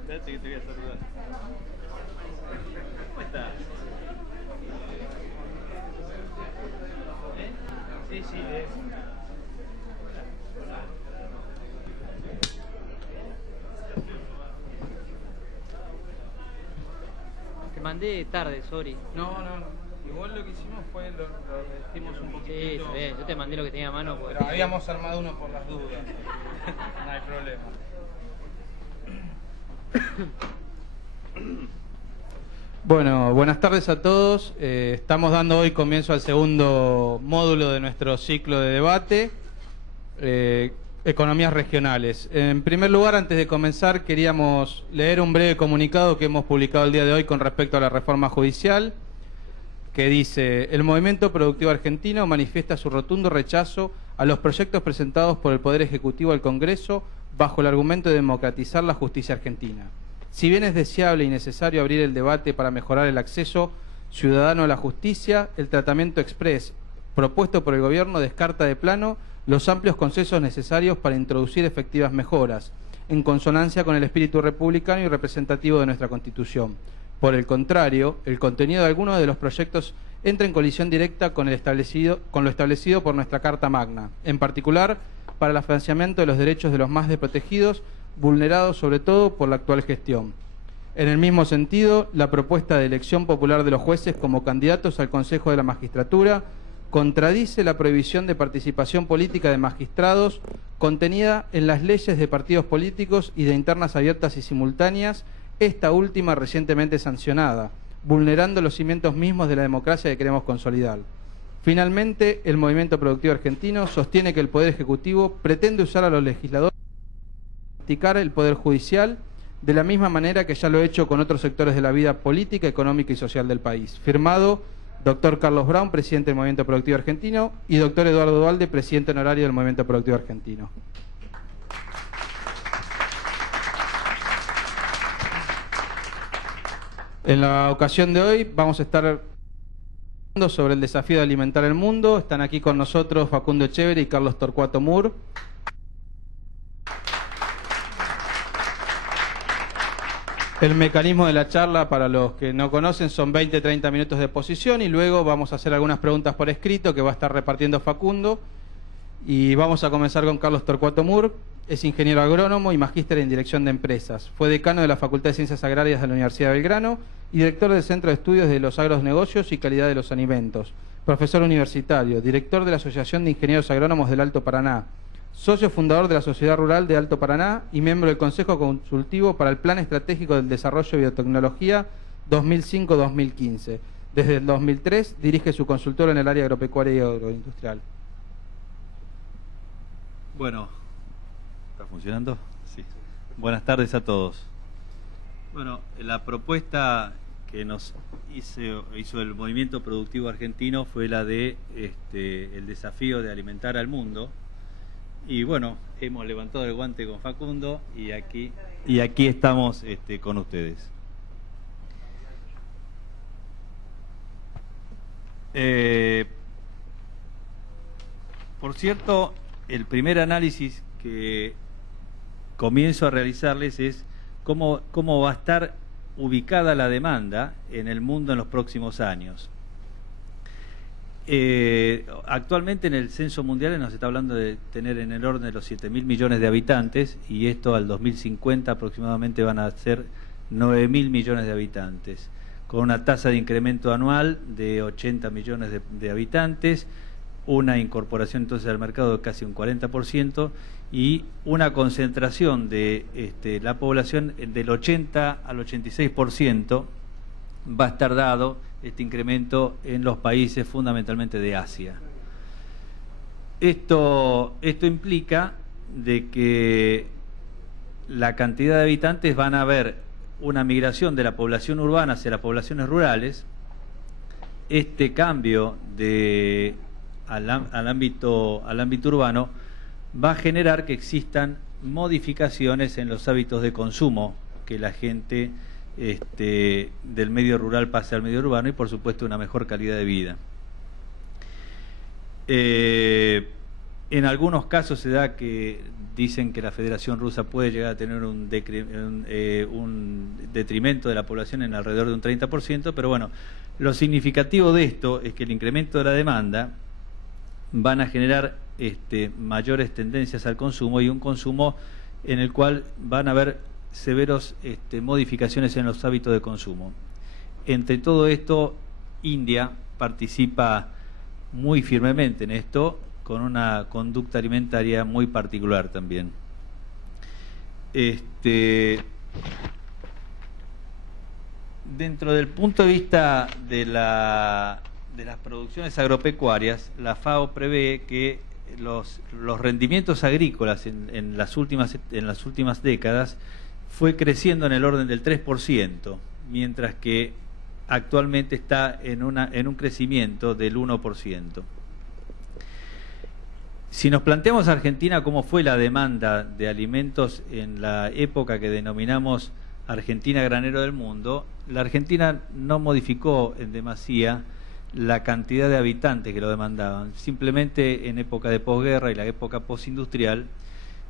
Espérate que te voy a saludar. ¿Cómo estás? Sí, sí, Te mandé tarde, sorry. No. Igual lo que hicimos fue lo vestimos un poquito. Sí, está bien. Yo te mandé lo que tenía a mano. Pero habíamos armado uno por las dudas. No hay problema. Bueno, buenas tardes a todos. Estamos dando hoy comienzo al segundo módulo de nuestro ciclo de debate, economías regionales. En primer lugar, antes de comenzar, queríamos leer un breve comunicado que hemos publicado el día de hoy con respecto a la reforma judicial, que dice: el movimiento productivo argentino manifiesta su rotundo rechazo a los proyectos presentados por el Poder Ejecutivo al Congreso bajo el argumento de democratizar la justicia argentina. Si bien es deseable y necesario abrir el debate para mejorar el acceso ciudadano a la justicia, el tratamiento exprés propuesto por el Gobierno descarta de plano los amplios consensos necesarios para introducir efectivas mejoras, en consonancia con el espíritu republicano y representativo de nuestra Constitución. Por el contrario, el contenido de algunos de los proyectos entra en colisión directa con lo establecido por nuestra Carta Magna, en particular para el afianzamiento de los derechos de los más desprotegidos, vulnerados sobre todo por la actual gestión. En el mismo sentido, la propuesta de elección popular de los jueces como candidatos al Consejo de la Magistratura contradice la prohibición de participación política de magistrados contenida en las leyes de partidos políticos y de internas abiertas y simultáneas, esta última recientemente sancionada, vulnerando los cimientos mismos de la democracia que queremos consolidar. Finalmente, el movimiento productivo argentino sostiene que el Poder Ejecutivo pretende usar a los legisladores para practicar el Poder Judicial de la misma manera que ya lo ha hecho con otros sectores de la vida política, económica y social del país. Firmado, doctor Carlos Brown, presidente del Movimiento Productivo Argentino, y doctor Eduardo Duhalde, presidente honorario del Movimiento Productivo Argentino. En la ocasión de hoy vamos a estar hablando sobre el desafío de alimentar el mundo. Están aquí con nosotros Facundo Echeverri y Carlos Torcuato Mur. El mecanismo de la charla, para los que no conocen, son 20-30 minutos de exposición y luego vamos a hacer algunas preguntas por escrito que va a estar repartiendo Facundo. Y vamos a comenzar con Carlos Torcuato Mur. Es ingeniero agrónomo y magíster en dirección de empresas. Fue decano de la Facultad de Ciencias Agrarias de la Universidad de Belgrano y director del Centro de Estudios de los Agronegocios y Calidad de los Alimentos. Profesor universitario, director de la Asociación de Ingenieros Agrónomos del Alto Paraná, socio fundador de la Sociedad Rural de Alto Paraná y miembro del Consejo Consultivo para el Plan Estratégico del Desarrollo de Biotecnología 2005-2015. Desde el 2003 dirige su consultora en el área agropecuaria y agroindustrial. Bueno, ¿está funcionando? Sí. Buenas tardes a todos. Bueno, la propuesta que nos hizo el Movimiento Productivo Argentino fue la de el desafío de alimentar al mundo. Y bueno, hemos levantado el guante con Facundo y aquí estamos con ustedes. Por cierto, el primer análisis que comienzo a realizarles es cómo va a estar ubicada la demanda en el mundo en los próximos años. Actualmente en el censo mundial nos está hablando de tener en el orden de los 7.000 millones de habitantes y esto al 2050 aproximadamente van a ser 9.000 millones de habitantes, con una tasa de incremento anual de 80 millones de habitantes, una incorporación entonces al mercado de casi un 40% y una concentración de la población del 80 al 86% va a estar dado este incremento en los países fundamentalmente de Asia. Esto implica de que la cantidad de habitantes van a haber una migración de la población urbana hacia las poblaciones rurales. Este cambio al ámbito urbano va a generar que existan modificaciones en los hábitos de consumo, que la gente del medio rural pase al medio urbano y por supuesto una mejor calidad de vida. En algunos casos se da que dicen que la Federación Rusa puede llegar a tener un detrimento de la población en alrededor de un 30%, pero bueno, lo significativo de esto es que el incremento de la demanda van a generar mayores tendencias al consumo y un consumo en el cual van a haber severos modificaciones en los hábitos de consumo. Entre todo esto, India participa muy firmemente en esto, con una conducta alimentaria muy particular también. Dentro del punto de vista de las producciones agropecuarias, la FAO prevé que los rendimientos agrícolas en las últimas décadas fue creciendo en el orden del 3%, mientras que actualmente está en un crecimiento del 1%. Si nos planteamos Argentina, cómo fue la demanda de alimentos en la época que denominamos Argentina granero del mundo, la Argentina no modificó en demasía la cantidad de habitantes que lo demandaban. Simplemente en época de posguerra y la época postindustrial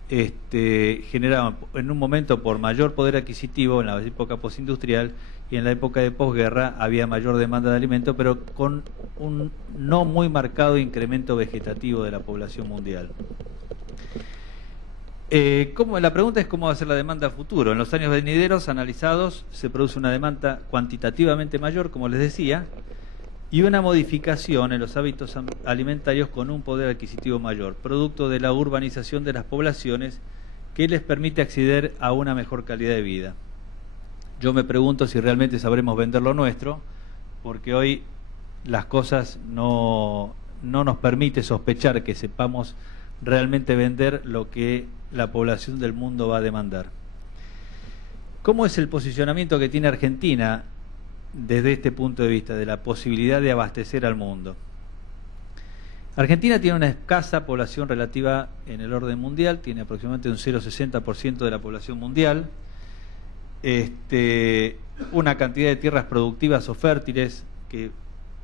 generaban en un momento por mayor poder adquisitivo en la época postindustrial, y en la época de posguerra había mayor demanda de alimentos, pero con un no muy marcado incremento vegetativo de la población mundial. La pregunta es cómo va a ser la demanda a futuro. En los años venideros analizados se produce una demanda cuantitativamente mayor, como les decía, y una modificación en los hábitos alimentarios con un poder adquisitivo mayor, producto de la urbanización de las poblaciones que les permite acceder a una mejor calidad de vida. Yo me pregunto si realmente sabremos vender lo nuestro, porque hoy las cosas no nos permite sospechar que sepamos realmente vender lo que la población del mundo va a demandar. ¿Cómo es el posicionamiento que tiene Argentina desde este punto de vista de la posibilidad de abastecer al mundo? Argentina tiene una escasa población relativa en el orden mundial, tiene aproximadamente un 0,60% de la población mundial, una cantidad de tierras productivas o fértiles que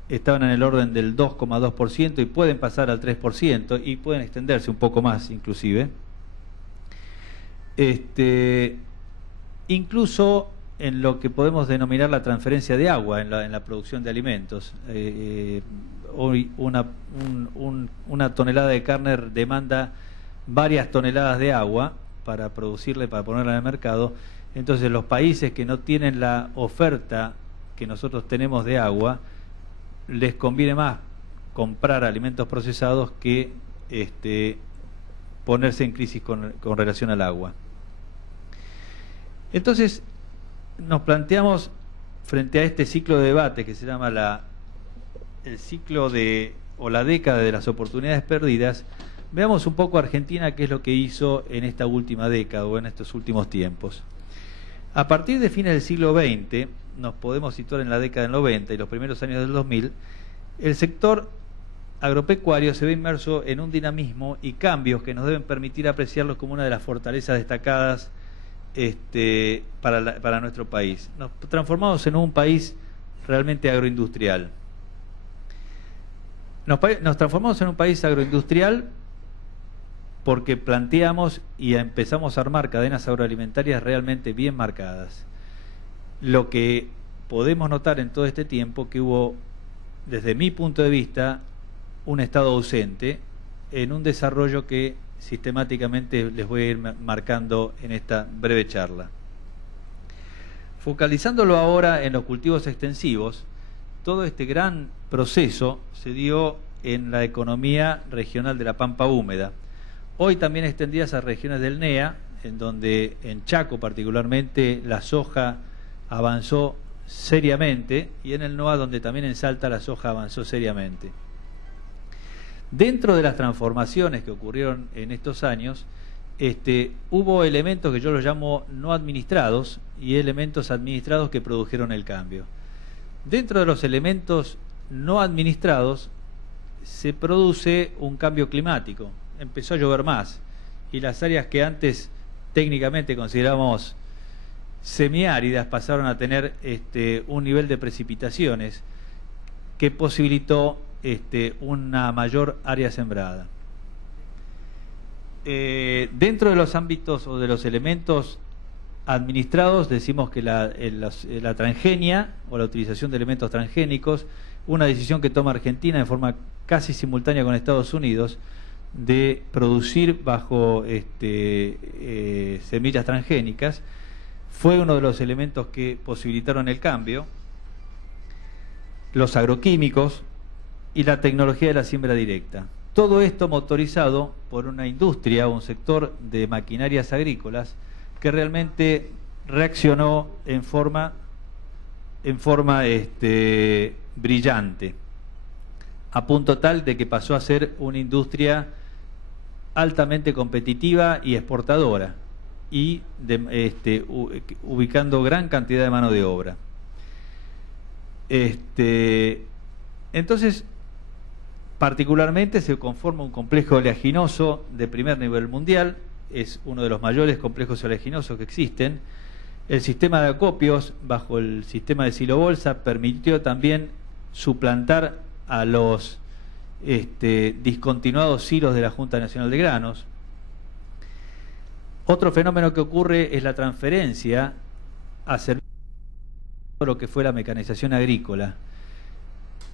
estaban en el orden del 2,2% y pueden pasar al 3% y pueden extenderse un poco más inclusive. Incluso en lo que podemos denominar la transferencia de agua en la producción de alimentos. Hoy una tonelada de carne demanda varias toneladas de agua para producirla y para ponerla en el mercado. Entonces los países que no tienen la oferta que nosotros tenemos de agua, les conviene más comprar alimentos procesados que ponerse en crisis con relación al agua. Entonces nos planteamos frente a este ciclo de debate que se llama el ciclo o la década de las oportunidades perdidas. Veamos un poco Argentina qué es lo que hizo en esta última década o en estos últimos tiempos. A partir de fines del siglo XX, nos podemos situar en la década del 90 y los primeros años del 2000, el sector agropecuario se ve inmerso en un dinamismo y cambios que nos deben permitir apreciarlos como una de las fortalezas destacadas para nuestro país. Nos transformamos en un país realmente agroindustrial. Nos transformamos en un país agroindustrial porque planteamos y empezamos a armar cadenas agroalimentarias realmente bien marcadas. Lo que podemos notar en todo este tiempo que hubo, desde mi punto de vista, un Estado ausente en un desarrollo que sistemáticamente les voy a ir marcando en esta breve charla. Focalizándolo ahora en los cultivos extensivos, todo este gran proceso se dio en la economía regional de la Pampa Húmeda, hoy también extendidas a regiones del NEA, en donde en Chaco particularmente la soja avanzó seriamente, y en el NOA, donde también en Salta la soja avanzó seriamente. Dentro de las transformaciones que ocurrieron en estos años, hubo elementos que yo los llamo no administrados y elementos administrados que produjeron el cambio. Dentro de los elementos no administrados se produce un cambio climático. Empezó a llover más y las áreas que antes técnicamente consideramos semiáridas pasaron a tener un nivel de precipitaciones que posibilitó una mayor área sembrada. Dentro de los ámbitos o de los elementos administrados, decimos que la transgenia o la utilización de elementos transgénicos, una decisión que toma Argentina en forma casi simultánea con Estados Unidos, de producir bajo semillas transgénicas, fue uno de los elementos que posibilitaron el cambio. Los agroquímicos y la tecnología de la siembra directa. Todo esto motorizado por una industria o un sector de maquinarias agrícolas que realmente reaccionó en forma brillante, a punto tal de que pasó a ser una industria altamente competitiva y exportadora y ubicando gran cantidad de mano de obra. Entonces, particularmente se conforma un complejo oleaginoso de primer nivel mundial, es uno de los mayores complejos oleaginosos que existen. El sistema de acopios bajo el sistema de silo bolsa permitió también suplantar a los discontinuados silos de la Junta Nacional de Granos. Otro fenómeno que ocurre es la transferencia a servicio de lo que fue la mecanización agrícola.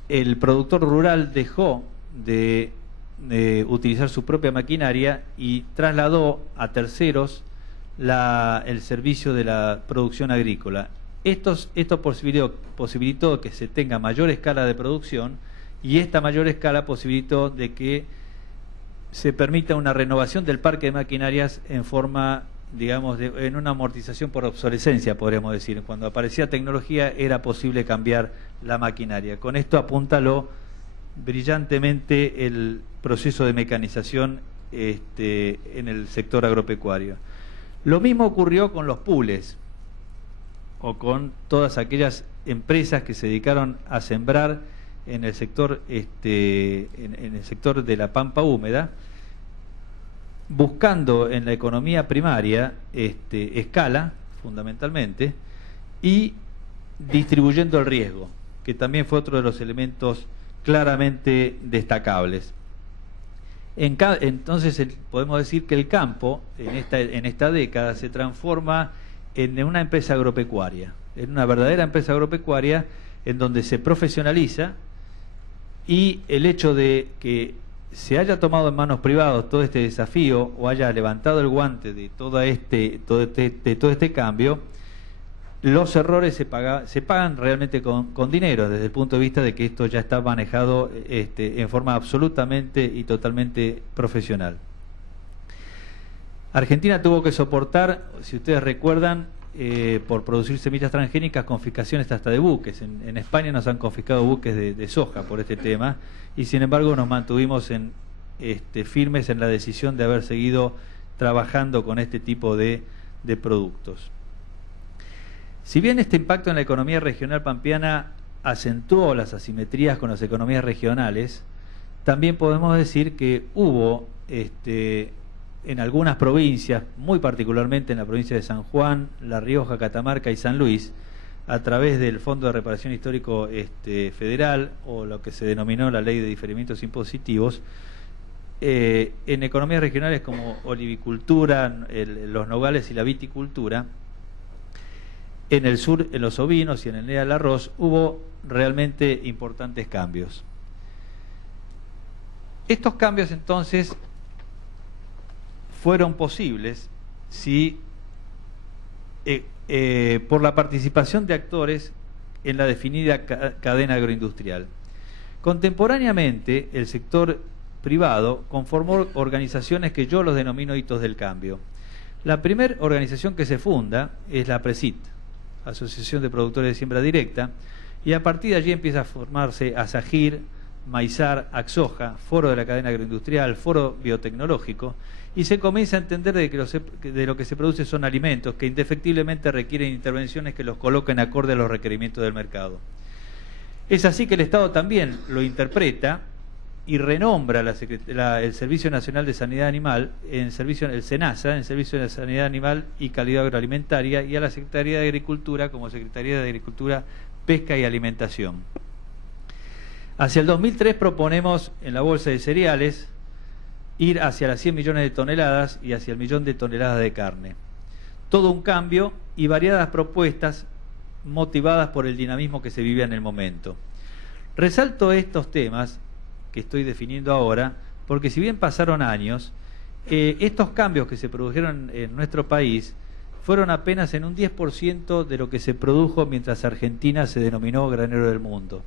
El productor rural dejó de utilizar su propia maquinaria y trasladó a terceros el servicio de la producción agrícola. Esto posibilitó que se tenga mayor escala de producción, y esta mayor escala posibilitó de que se permita una renovación del parque de maquinarias en forma, digamos, en una amortización por obsolescencia, podríamos decir. Cuando aparecía tecnología era posible cambiar la maquinaria. Con esto apuntaló brillantemente el proceso de mecanización en el sector agropecuario. Lo mismo ocurrió con los pools, o con todas aquellas empresas que se dedicaron a sembrar en el sector en el sector de la pampa húmeda, buscando en la economía primaria escala, fundamentalmente, y distribuyendo el riesgo, que también fue otro de los elementos claramente destacables. Entonces podemos decir que el campo en esta década se transforma en una empresa agropecuaria, en una verdadera empresa agropecuaria, en donde se profesionaliza, y el hecho de que se haya tomado en manos privadas todo este desafío, o haya levantado el guante de todo este cambio, los errores se pagan realmente con dinero, desde el punto de vista de que esto ya está manejado en forma absolutamente y totalmente profesional. Argentina tuvo que soportar, si ustedes recuerdan, por producir semillas transgénicas, confiscaciones hasta de buques. En España nos han confiscado buques de soja por este tema, y sin embargo nos mantuvimos firmes en la decisión de haber seguido trabajando con este tipo de productos. Si bien este impacto en la economía regional pampeana acentuó las asimetrías con las economías regionales, también podemos decir que hubo en algunas provincias, muy particularmente en la provincia de San Juan, La Rioja, Catamarca y San Luis, a través del Fondo de Reparación Histórico Federal, o lo que se denominó la Ley de Diferimientos Impositivos, en economías regionales como olivicultura, los nogales y la viticultura, en el sur, en los ovinos y en el NEA del arroz, hubo realmente importantes cambios. Estos cambios entonces fueron posibles por la participación de actores en la definida cadena agroindustrial. Contemporáneamente, el sector privado conformó organizaciones que yo los denomino hitos del cambio. La primera organización que se funda es la APRESIT, Asociación de Productores de Siembra Directa, y a partir de allí empieza a formarse ASAGIR, Maizar, Axoja, Foro de la Cadena Agroindustrial, Foro Biotecnológico, y se comienza a entender de lo que se produce son alimentos que indefectiblemente requieren intervenciones que los coloquen acorde a los requerimientos del mercado. Es así que el Estado también lo interpreta y renombra el Servicio Nacional de Sanidad Animal el SENASA, en Servicio de Sanidad Animal y Calidad Agroalimentaria, y a la Secretaría de Agricultura como Secretaría de Agricultura, Pesca y ir hacia las 100 millones de toneladas y hacia el 1.000.000 de toneladas de carne. Todo un cambio y variadas propuestas motivadas por el dinamismo que se vivía en el momento. Resalto estos temas que estoy definiendo ahora, porque si bien pasaron años, estos cambios que se produjeron en nuestro país fueron apenas en un 10% de lo que se produjo mientras Argentina se denominó granero del mundo.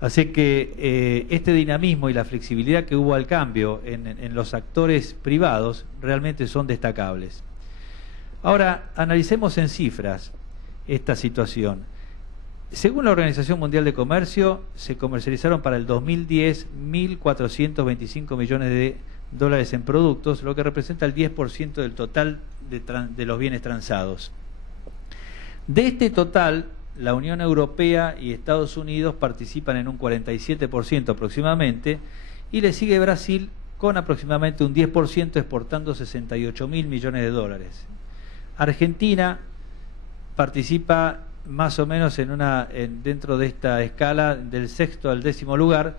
Así que este dinamismo y la flexibilidad que hubo al cambio en los actores privados realmente son destacables. Ahora, analicemos en cifras esta situación. Según la Organización Mundial de Comercio, se comercializaron para el 2010 1.425 millones de dólares en productos, lo que representa el 10% del total de los bienes transados. De este total, la Unión Europea y Estados Unidos participan en un 47% aproximadamente, y le sigue Brasil con aproximadamente un 10%, exportando 68.000 millones de dólares. Argentina participa más o menos dentro de esta escala del 6º al 10º lugar,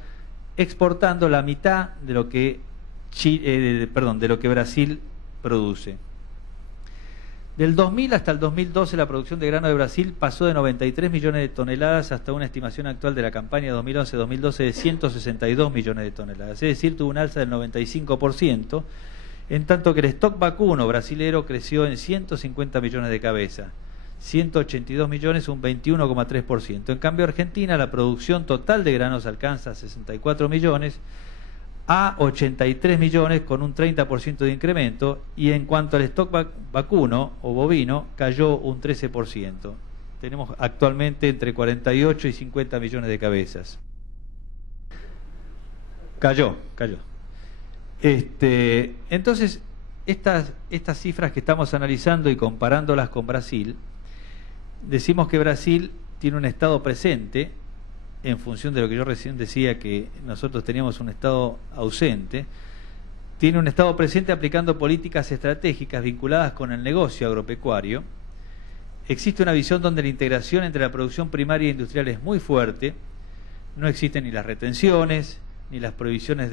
exportando la mitad de lo que Brasil produce. Del 2000 hasta el 2012 la producción de grano de Brasil pasó de 93 millones de toneladas hasta una estimación actual de la campaña 2011-2012 de 162 millones de toneladas, es decir, tuvo un alza del 95%, en tanto que el stock vacuno brasilero creció en 150 millones de cabezas, 182 millones, un 21,3%. En cambio, Argentina, la producción total de granos alcanza a 64 millones a 83 millones con un 30% de incremento, y en cuanto al stock vacuno o bovino cayó un 13%. Tenemos actualmente entre 48 y 50 millones de cabezas. Cayó. Entonces, estas cifras que estamos analizando y comparándolas con Brasil, decimos que Brasil tiene un estado presente, en función de lo que yo recién decía, que nosotros teníamos un estado ausente. Tiene un estado presente aplicando políticas estratégicas vinculadas con el negocio agropecuario. Existe una visión donde la integración entre la producción primaria e industrial es muy fuerte. No existen ni las retenciones, ni las prohibiciones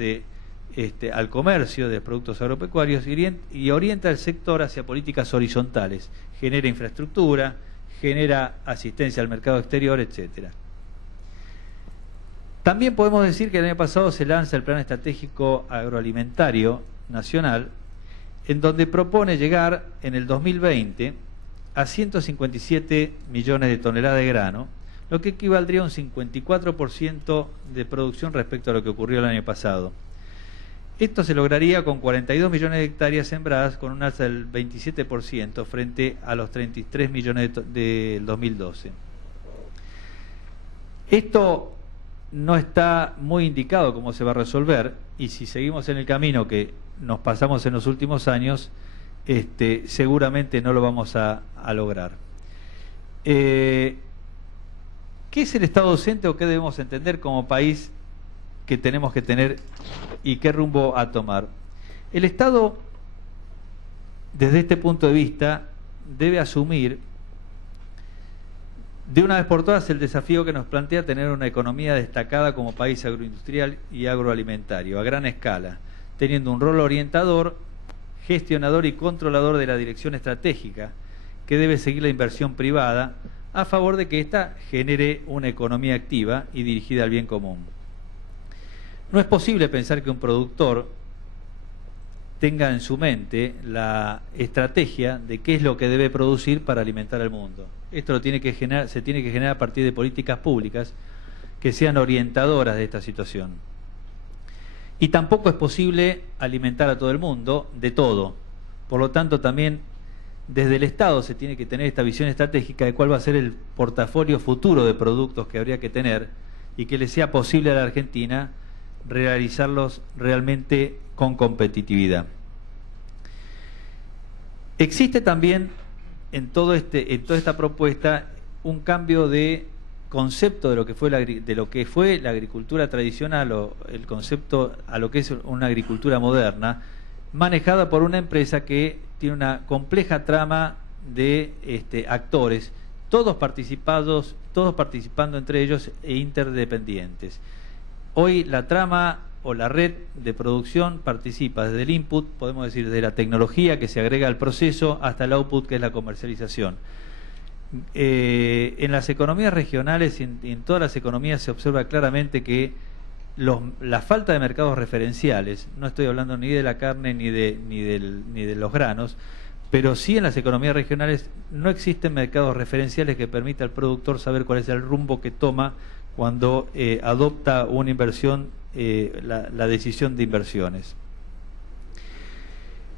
al comercio de productos agropecuarios, y orienta el sector hacia políticas horizontales. Genera infraestructura, genera asistencia al mercado exterior, etcétera. También podemos decir que el año pasado se lanza el Plan Estratégico Agroalimentario Nacional, en donde propone llegar en el 2020 a 157 millones de toneladas de grano, lo que equivaldría a un 54% de producción respecto a lo que ocurrió el año pasado. Esto se lograría con 42 millones de hectáreas sembradas, con un alza del 27% frente a los 33 millones del 2012. Esto no está muy indicado cómo se va a resolver, y si seguimos en el camino que nos pasamos en los últimos años, seguramente no lo vamos a lograr. ¿Qué es el Estado ausente, o qué debemos entender como país que tenemos que tener y qué rumbo a tomar? El Estado, desde este punto de vista, debe asumir de una vez por todas el desafío que nos plantea tener una economía destacada como país agroindustrial y agroalimentario a gran escala, teniendo un rol orientador, gestionador y controlador de la dirección estratégica, que debe seguir la inversión privada a favor de que ésta genere una economía activa y dirigida al bien común. No es posible pensar que un productor tenga en su mente la estrategia de qué es lo que debe producir para alimentar al mundo. Esto se tiene que generar a partir de políticas públicas que sean orientadoras de esta situación. Y tampoco es posible alimentar a todo el mundo de todo. Por lo tanto, también desde el Estado se tiene que tener esta visión estratégica de cuál va a ser el portafolio futuro de productos que habría que tener, y que le sea posible a la Argentina realizarlos realmente con competitividad. Existe también en toda esta propuesta un cambio de concepto de lo que fue la agricultura tradicional, o el concepto a lo que es una agricultura moderna, manejada por una empresa que tiene una compleja trama de actores, todos participando entre ellos e interdependientes. Hoy la trama o la red de producción participa desde el input, podemos decir desde la tecnología que se agrega al proceso hasta el output, que es la comercialización. En las economías regionales y en todas las economías se observa claramente que la falta de mercados referenciales, no estoy hablando ni de la carne ni de los granos, pero sí en las economías regionales no existen mercados referenciales que permita al productor saber cuál es el rumbo que toma cuando adopta una inversión, la decisión de inversiones.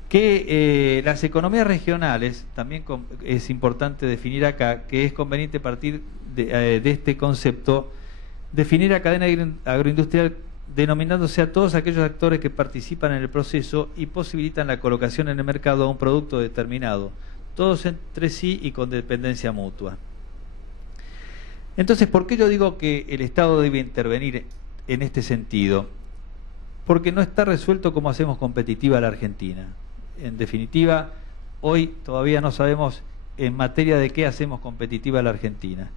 Que las economías regionales, también es importante definir acá, que es conveniente partir de este concepto, definir la cadena agroindustrial denominándose a todos aquellos actores que participan en el proceso y posibilitan la colocación en el mercado a un producto determinado, todos entre sí y con dependencia mutua. Entonces, ¿por qué yo digo que el Estado debe intervenir en este sentido? Porque no está resuelto cómo hacemos competitiva a la Argentina. En definitiva, hoy todavía no sabemos en materia de qué hacemos competitiva a la Argentina.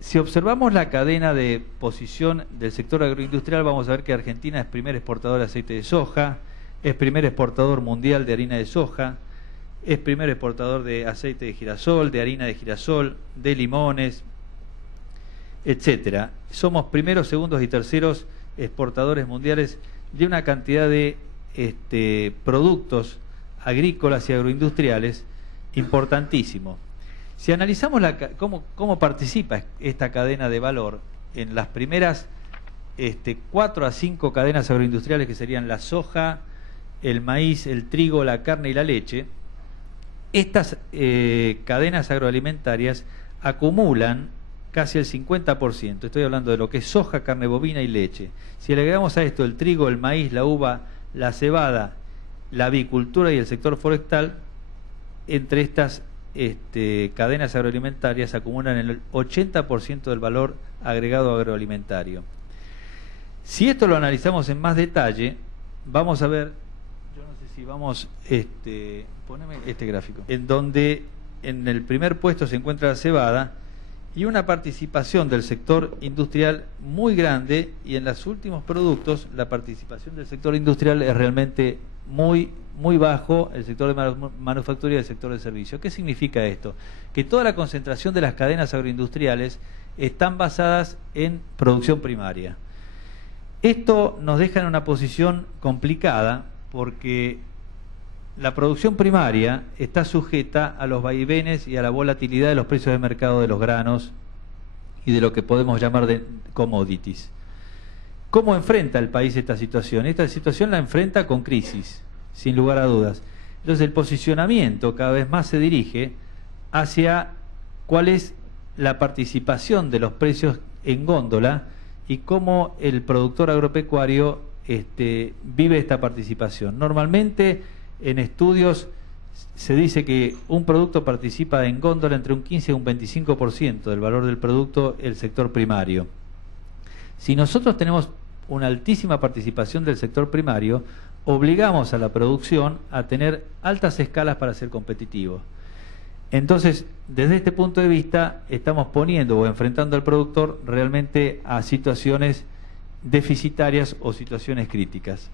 Si observamos la cadena de posición del sector agroindustrial, vamos a ver que Argentina es primer exportador de aceite de soja, es primer exportador mundial de harina de soja, es primer exportador de aceite de girasol, de harina de girasol, de limones, etcétera. Somos primeros, segundos y terceros exportadores mundiales de una cantidad de productos agrícolas y agroindustriales importantísimo. Si analizamos cómo participa esta cadena de valor en las primeras 4 a 5 cadenas agroindustriales, que serían la soja, el maíz, el trigo, la carne y la leche, estas cadenas agroalimentarias acumulan casi el 50%. Estoy hablando de lo que es soja, carne bovina y leche. Si le agregamos a esto el trigo, el maíz, la uva, la cebada, la avicultura y el sector forestal, entre estas cadenas agroalimentarias acumulan el 80% del valor agregado agroalimentario. Si esto lo analizamos en más detalle, vamos a ver, yo no sé si vamos, poneme este gráfico, en donde en el primer puesto se encuentra la cebada y una participación del sector industrial muy grande, y en los últimos productos la participación del sector industrial es realmente muy bajo, el sector de manufactura y el sector de servicio. ¿Qué significa esto? Que toda la concentración de las cadenas agroindustriales están basadas en producción primaria. Esto nos deja en una posición complicada porque la producción primaria está sujeta a los vaivenes y a la volatilidad de los precios de mercado de los granos y de lo que podemos llamar de commodities. ¿Cómo enfrenta el país esta situación? Esta situación la enfrenta con crisis, sin lugar a dudas. Entonces el posicionamiento cada vez más se dirige hacia cuál es la participación de los precios en góndola y cómo el productor agropecuario vive esta participación. Normalmente en estudios se dice que un producto participa en góndola entre un 15 y un 25% del valor del producto el sector primario. Si nosotros tenemos una altísima participación del sector primario, obligamos a la producción a tener altas escalas para ser competitivo. Entonces, desde este punto de vista, estamos poniendo o enfrentando al productor realmente a situaciones deficitarias o situaciones críticas.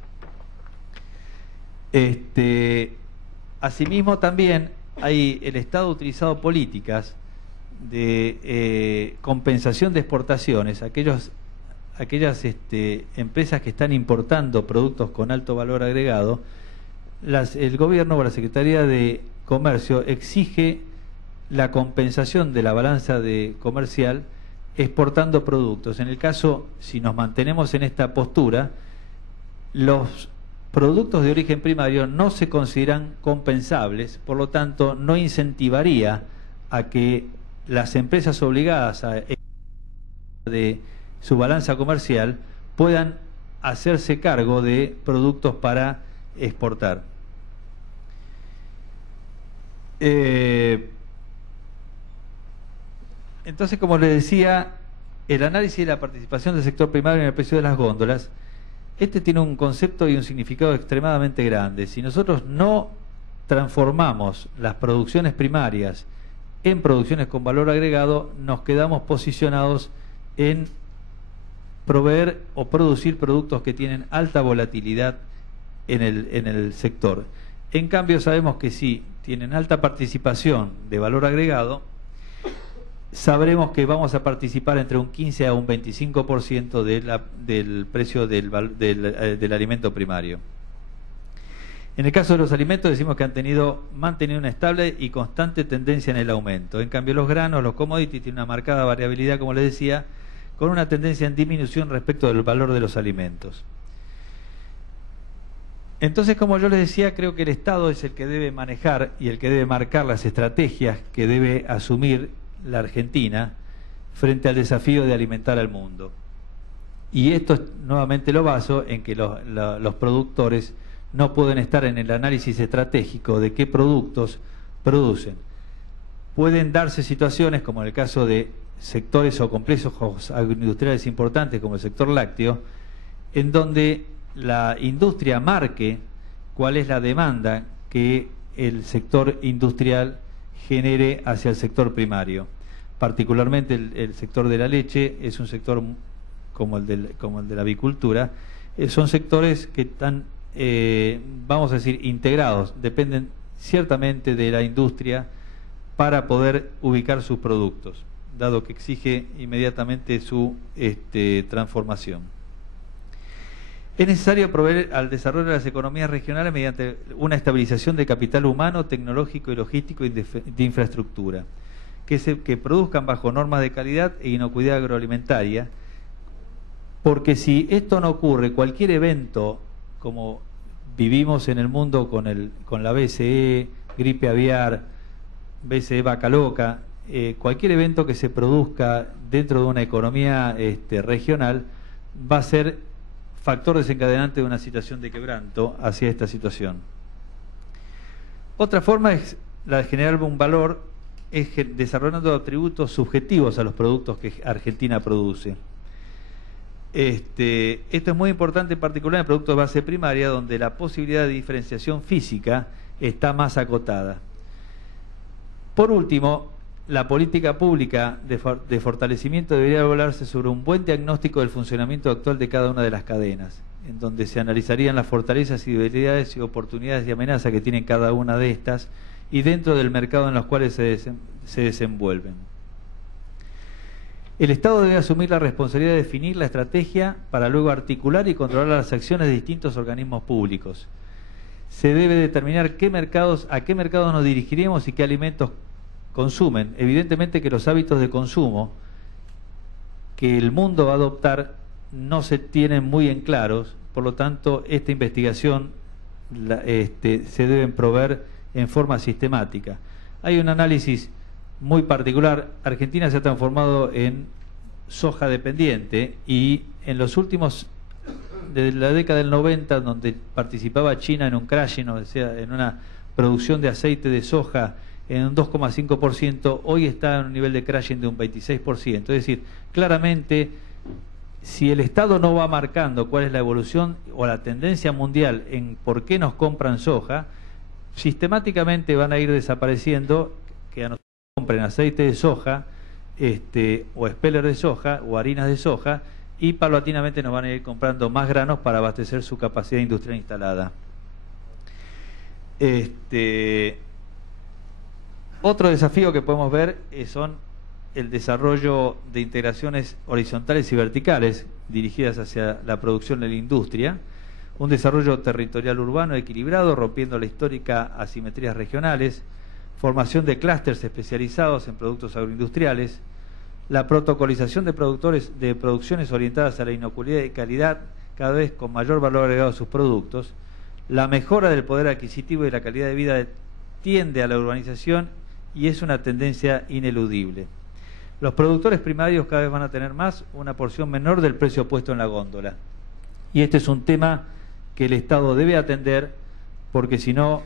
Asimismo, también el Estado ha utilizado políticas de compensación de exportaciones, aquellas empresas que están importando productos con alto valor agregado. El gobierno o la Secretaría de Comercio exige la compensación de la balanza comercial exportando productos. En el caso, si nos mantenemos en esta postura, los productos de origen primario no se consideran compensables, por lo tanto no incentivaría a que las empresas obligadas a de su balanza comercial puedan hacerse cargo de productos para exportar. Entonces, como les decía, el análisis de la participación del sector primario en el precio de las góndolas, tiene un concepto y un significado extremadamente grande. Si nosotros no transformamos las producciones primarias en producciones con valor agregado, nos quedamos posicionados en proveer o producir productos que tienen alta volatilidad en el sector. En cambio, sabemos que si tienen alta participación de valor agregado, sabremos que vamos a participar entre un 15 a un 25% del precio del alimento primario. En el caso de los alimentos decimos que han mantenido una estable y constante tendencia en el aumento. En cambio, los granos, los commodities, tienen una marcada variabilidad, como les decía, con una tendencia en disminución respecto del valor de los alimentos. Entonces, como yo les decía, creo que el Estado es el que debe manejar y el que debe marcar las estrategias que debe asumir la Argentina frente al desafío de alimentar al mundo. Y esto nuevamente lo baso en que los productores no pueden estar en el análisis estratégico de qué productos producen. Pueden darse situaciones, como en el caso de sectores o complejos agroindustriales importantes, como el sector lácteo, en donde la industria marque cuál es la demanda que el sector industrial genere hacia el sector primario. Particularmente el sector de la leche es un sector como el de la avicultura, son sectores que están, vamos a decir, integrados, dependen ciertamente de la industria para poder ubicar sus productos, dado que exige inmediatamente su transformación. Es necesario proveer al desarrollo de las economías regionales mediante una estabilización de capital humano, tecnológico y logístico y de infraestructura, que produzcan bajo normas de calidad e inocuidad agroalimentaria, porque si esto no ocurre, cualquier evento, como vivimos en el mundo con la BSE, gripe aviar, BSE vaca loca, cualquier evento que se produzca dentro de una economía regional va a ser factor desencadenante de una situación de quebranto hacia esta situación. Otra forma es la de generar un valor, es desarrollando atributos subjetivos a los productos que Argentina produce. Esto es muy importante, en particular en productos de base primaria, donde la posibilidad de diferenciación física está más acotada. Por último, la política pública de fortalecimiento debería hablarse sobre un buen diagnóstico del funcionamiento actual de cada una de las cadenas, en donde se analizarían las fortalezas y debilidades y oportunidades y amenazas que tienen cada una de estas y dentro del mercado en los cuales se desenvuelven. El Estado debe asumir la responsabilidad de definir la estrategia para luego articular y controlar las acciones de distintos organismos públicos. Se debe determinar a qué mercados nos dirigiremos y qué alimentos consumen. Evidentemente que los hábitos de consumo que el mundo va a adoptar no se tienen muy en claros, por lo tanto esta investigación se deben proveer en forma sistemática. Hay un análisis muy particular. Argentina se ha transformado en soja dependiente y en los últimos, desde la década del 90, donde participaba China en un crashing, o sea, en una producción de aceite de soja en un 2,5%, hoy está en un nivel de crashing de un 26%. Es decir, claramente, si el Estado no va marcando cuál es la evolución o la tendencia mundial en por qué nos compran soja, sistemáticamente van a ir desapareciendo, que a nosotros compren aceite de soja, o speller de soja, o harinas de soja, y paulatinamente nos van a ir comprando más granos para abastecer su capacidad industrial instalada. Otro desafío que podemos ver son el desarrollo de integraciones horizontales y verticales dirigidas hacia la producción de la industria, un desarrollo territorial urbano equilibrado, rompiendo la histórica asimetrías regionales, formación de clústeres especializados en productos agroindustriales, la protocolización de producciones orientadas a la inocuidad y calidad, cada vez con mayor valor agregado a sus productos, la mejora del poder adquisitivo y la calidad de vida tiende a la urbanización y es una tendencia ineludible. Los productores primarios cada vez van a tener una porción menor del precio puesto en la góndola. Y este es un tema que el Estado debe atender, porque si no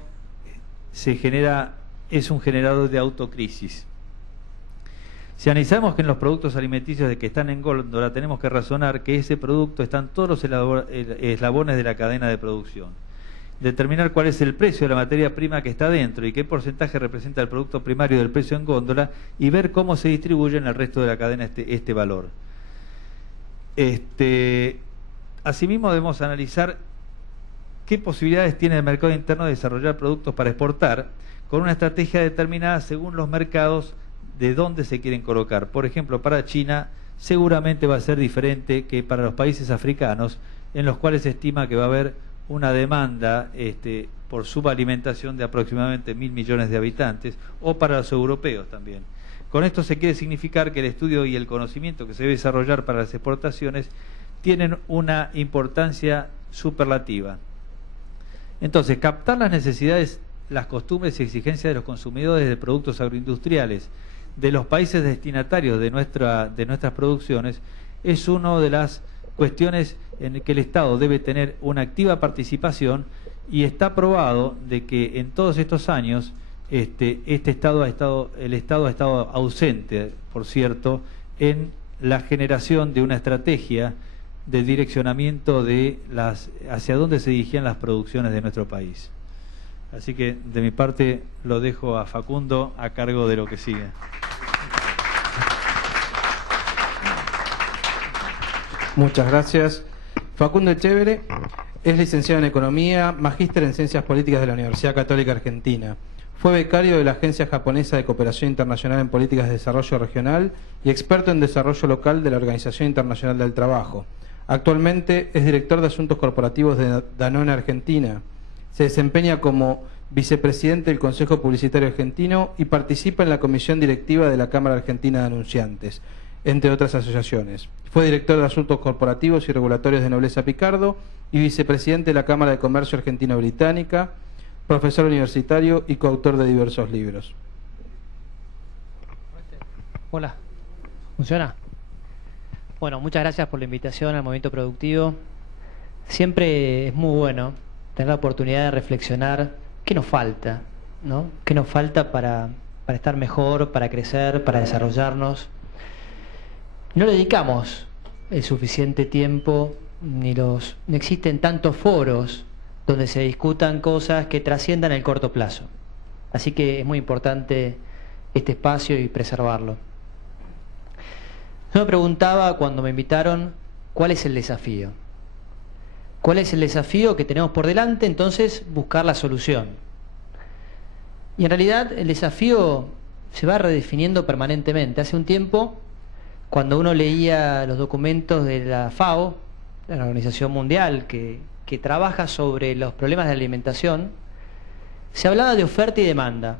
es un generador de autocrisis. Si analizamos que en los productos alimenticios de que están en góndola, tenemos que razonar que ese producto están todos los eslabones de la cadena de producción. Determinar cuál es el precio de la materia prima que está dentro y qué porcentaje representa el producto primario del precio en góndola y ver cómo se distribuye en el resto de la cadena este valor. Asimismo, debemos analizar qué posibilidades tiene el mercado interno de desarrollar productos para exportar con una estrategia determinada según los mercados de dónde se quieren colocar. Por ejemplo, para China seguramente va a ser diferente que para los países africanos, en los cuales se estima que va a haber una demanda por subalimentación de aproximadamente 1.000 millones de habitantes, o para los europeos también. Con esto se quiere significar que el estudio y el conocimiento que se debe desarrollar para las exportaciones tienen una importancia superlativa. Entonces, captar las necesidades, las costumbres y exigencias de los consumidores de productos agroindustriales de los países destinatarios de nuestras producciones es una de las cuestiones en que el Estado debe tener una activa participación, y está probado de que en todos estos años el Estado ha estado ausente, por cierto, en la generación de una estrategia de direccionamiento hacia dónde se dirigían las producciones de nuestro país. Así que de mi parte lo dejo a Facundo a cargo de lo que sigue. Muchas gracias. Facundo Echevere es licenciado en Economía, magíster en Ciencias Políticas de la Universidad Católica Argentina. Fue becario de la Agencia Japonesa de Cooperación Internacional en Políticas de Desarrollo Regional y experto en desarrollo local de la Organización Internacional del Trabajo. Actualmente es director de Asuntos Corporativos de Danone Argentina. Se desempeña como vicepresidente del Consejo Publicitario Argentino y participa en la comisión directiva de la Cámara Argentina de Anunciantes, entre otras asociaciones. Fue director de Asuntos Corporativos y Regulatorios de Nobleza Picardo y vicepresidente de la Cámara de Comercio Argentino-Británica, profesor universitario y coautor de diversos libros. Hola, ¿funciona? Bueno, muchas gracias por la invitación al Movimiento Productivo. Siempre es muy bueno tener la oportunidad de reflexionar qué nos falta, ¿no? ¿Qué nos falta para estar mejor, para crecer, para desarrollarnos? No le dedicamos el suficiente tiempo, no existen tantos foros donde se discutan cosas que trasciendan el corto plazo. Así que es muy importante este espacio y preservarlo. Yo me preguntaba cuando me invitaron, ¿cuál es el desafío? ¿Cuál es el desafío que tenemos por delante? Entonces, buscar la solución. Y en realidad el desafío se va redefiniendo permanentemente. Hace un tiempo, cuando uno leía los documentos de la FAO, de la Organización Mundial, que trabaja sobre los problemas de alimentación, se hablaba de oferta y demanda.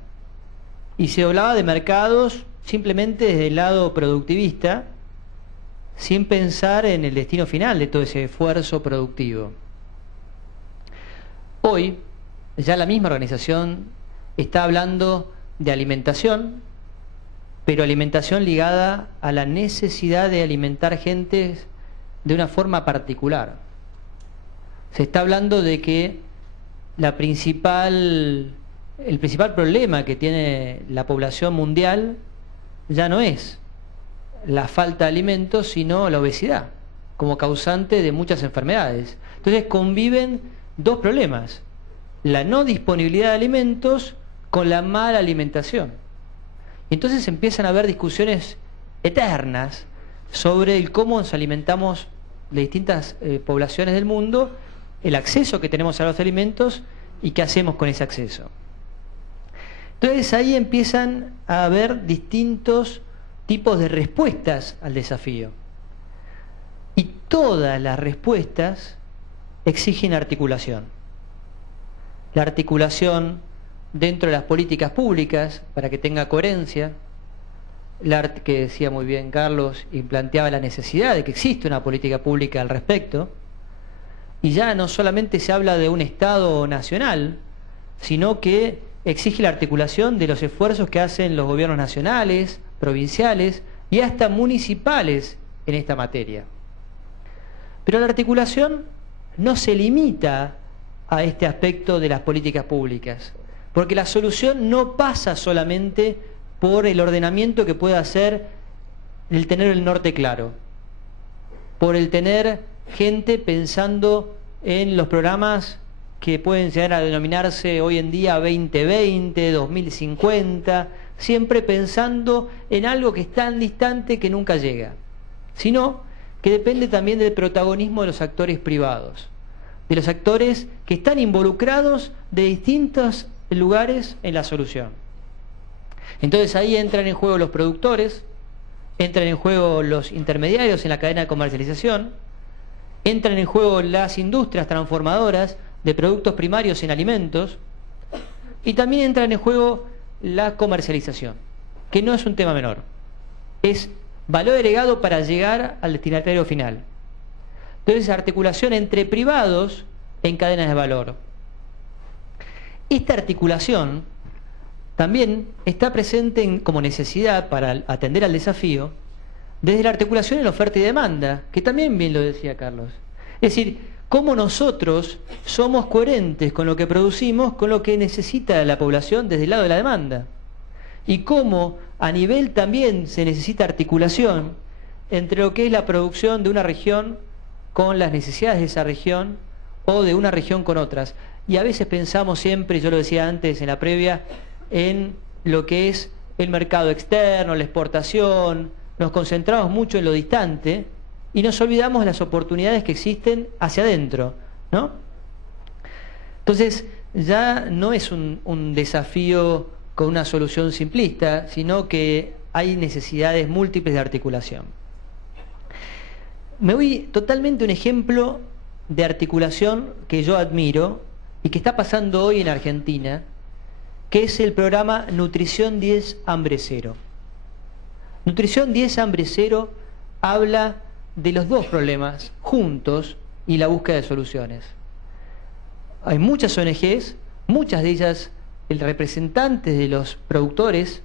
Y se hablaba de mercados simplemente desde el lado productivista, sin pensar en el destino final de todo ese esfuerzo productivo. Hoy, ya la misma organización está hablando de alimentación, pero alimentación ligada a la necesidad de alimentar gente de una forma particular. Se está hablando de que el principal problema que tiene la población mundial ya no es la falta de alimentos, sino la obesidad, como causante de muchas enfermedades. Entonces conviven dos problemas: la no disponibilidad de alimentos con la mala alimentación. Y entonces empiezan a haber discusiones eternas sobre el cómo nos alimentamos de distintas poblaciones del mundo, el acceso que tenemos a los alimentos y qué hacemos con ese acceso. Entonces ahí empiezan a haber distintos tipos de respuestas al desafío. Y todas las respuestas exigen articulación. La articulación dentro de las políticas públicas para que tenga coherencia, que decía muy bien Carlos y planteaba la necesidad de que exista una política pública al respecto. Y ya no solamente se habla de un Estado nacional, sino que exige la articulación de los esfuerzos que hacen los gobiernos nacionales, provinciales y hasta municipales en esta materia. Pero la articulación no se limita a este aspecto de las políticas públicas, porque la solución no pasa solamente por el ordenamiento que pueda hacer el tener el norte claro, por el tener gente pensando en los programas que pueden llegar a denominarse hoy en día 2020, 2050, siempre pensando en algo que es tan distante que nunca llega, sino que depende también del protagonismo de los actores privados, de los actores que están involucrados de distintos lugares en la solución. Entonces ahí entran en juego los productores, entran en juego los intermediarios en la cadena de comercialización, entran en juego las industrias transformadoras de productos primarios en alimentos, y también entran en juego la comercialización, que no es un tema menor, es valor agregado para llegar al destinatario final. Entonces, articulación entre privados en cadenas de valor. Esta articulación también está presente como necesidad para atender al desafío desde la articulación en la oferta y demanda, que también bien lo decía Carlos. Es decir, cómo nosotros somos coherentes con lo que producimos, con lo que necesita la población desde el lado de la demanda. Y cómo a nivel también se necesita articulación entre lo que es la producción de una región con las necesidades de esa región o de una región con otras. Y a veces pensamos siempre, yo lo decía antes en la previa, en lo que es el mercado externo, la exportación, nos concentramos mucho en lo distante y nos olvidamos de las oportunidades que existen hacia adentro, ¿no? Entonces, ya no es un desafío con una solución simplista, sino que hay necesidades múltiples de articulación. Me voy totalmente a un ejemplo de articulación que yo admiro y que está pasando hoy en Argentina, que es el programa Nutrición 10 Hambre Cero. Nutrición 10 Hambre Cero habla de los dos problemas juntos y la búsqueda de soluciones. Hay muchas ONGs, muchas de ellas representantes de los productores,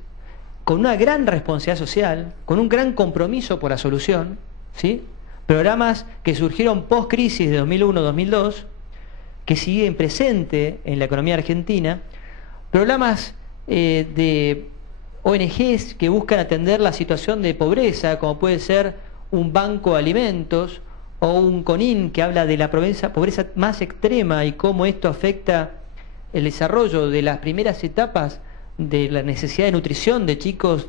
con una gran responsabilidad social, con un gran compromiso por la solución, ¿sí? Programas que surgieron post-crisis de 2001-2002, que siguen presentes en la economía argentina, programas de ONGs que buscan atender la situación de pobreza, como puede ser un banco de alimentos, o un CONIN que habla de la pobreza más extrema y cómo esto afecta el desarrollo de las primeras etapas de la necesidad de nutrición de chicos.